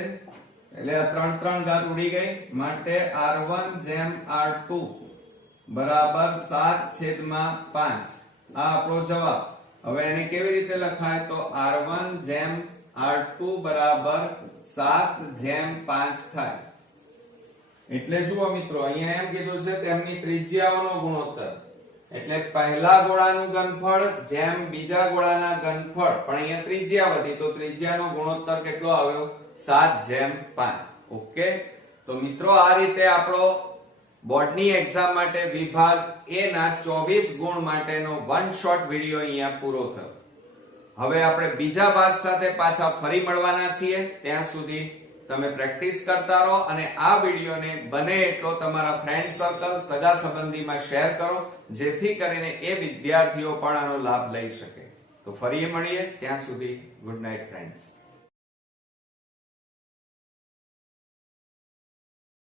એટલે આ 3 3 ઘાત ઉડી ગઈ, માટે r1 જેમ r2 બરાબર 7/5. આ આપણો જવાબ. હવે એને કેવી રીતે લખાય? તો r1 જેમ r2 બરાબર 7/5 થાય. એટલે જુઓ મિત્રો, અહીંયા એમ કીધું છે તેમની ત્રિજ્યાઓનો ગુણોત્તર, એટલે પહેલા ગોળાનું ઘનફળ જેમ બીજા ગોળાના ઘનફળ, પણ અહીંયા ત્રિજ્યા વધી તો ત્રિજ્યાનો ગુણોત્તર કેટલો આવ્યો? 7/5. ઓકે, તો મિત્રો આ રીતે આપણો બોર્ડની એક્ઝામ માટે વિભાગ એ ના 24 ગુણ માટેનો વન શોટ વિડિયો અહીંયા પૂરો થયો. હવે આપણે બીજા ભાગ સાથે પાછા ફરી મળવાના છીએ. ત્યાં સુધી તમે પ્રેક્ટિસ કરતા રહો અને આ વિડિયોને બને એટલો તમારા ફ્રેન્ડ સર્કલ, સગા સંબંધીમાં શેર કરો, જેથી કરીને એ વિદ્યાર્થીઓ પણ આનો લાભ લઈ શકે. તો ફરી મળીએ, ત્યાં સુધી ગુડ નાઇટ ફ્રેન્ડ્સ.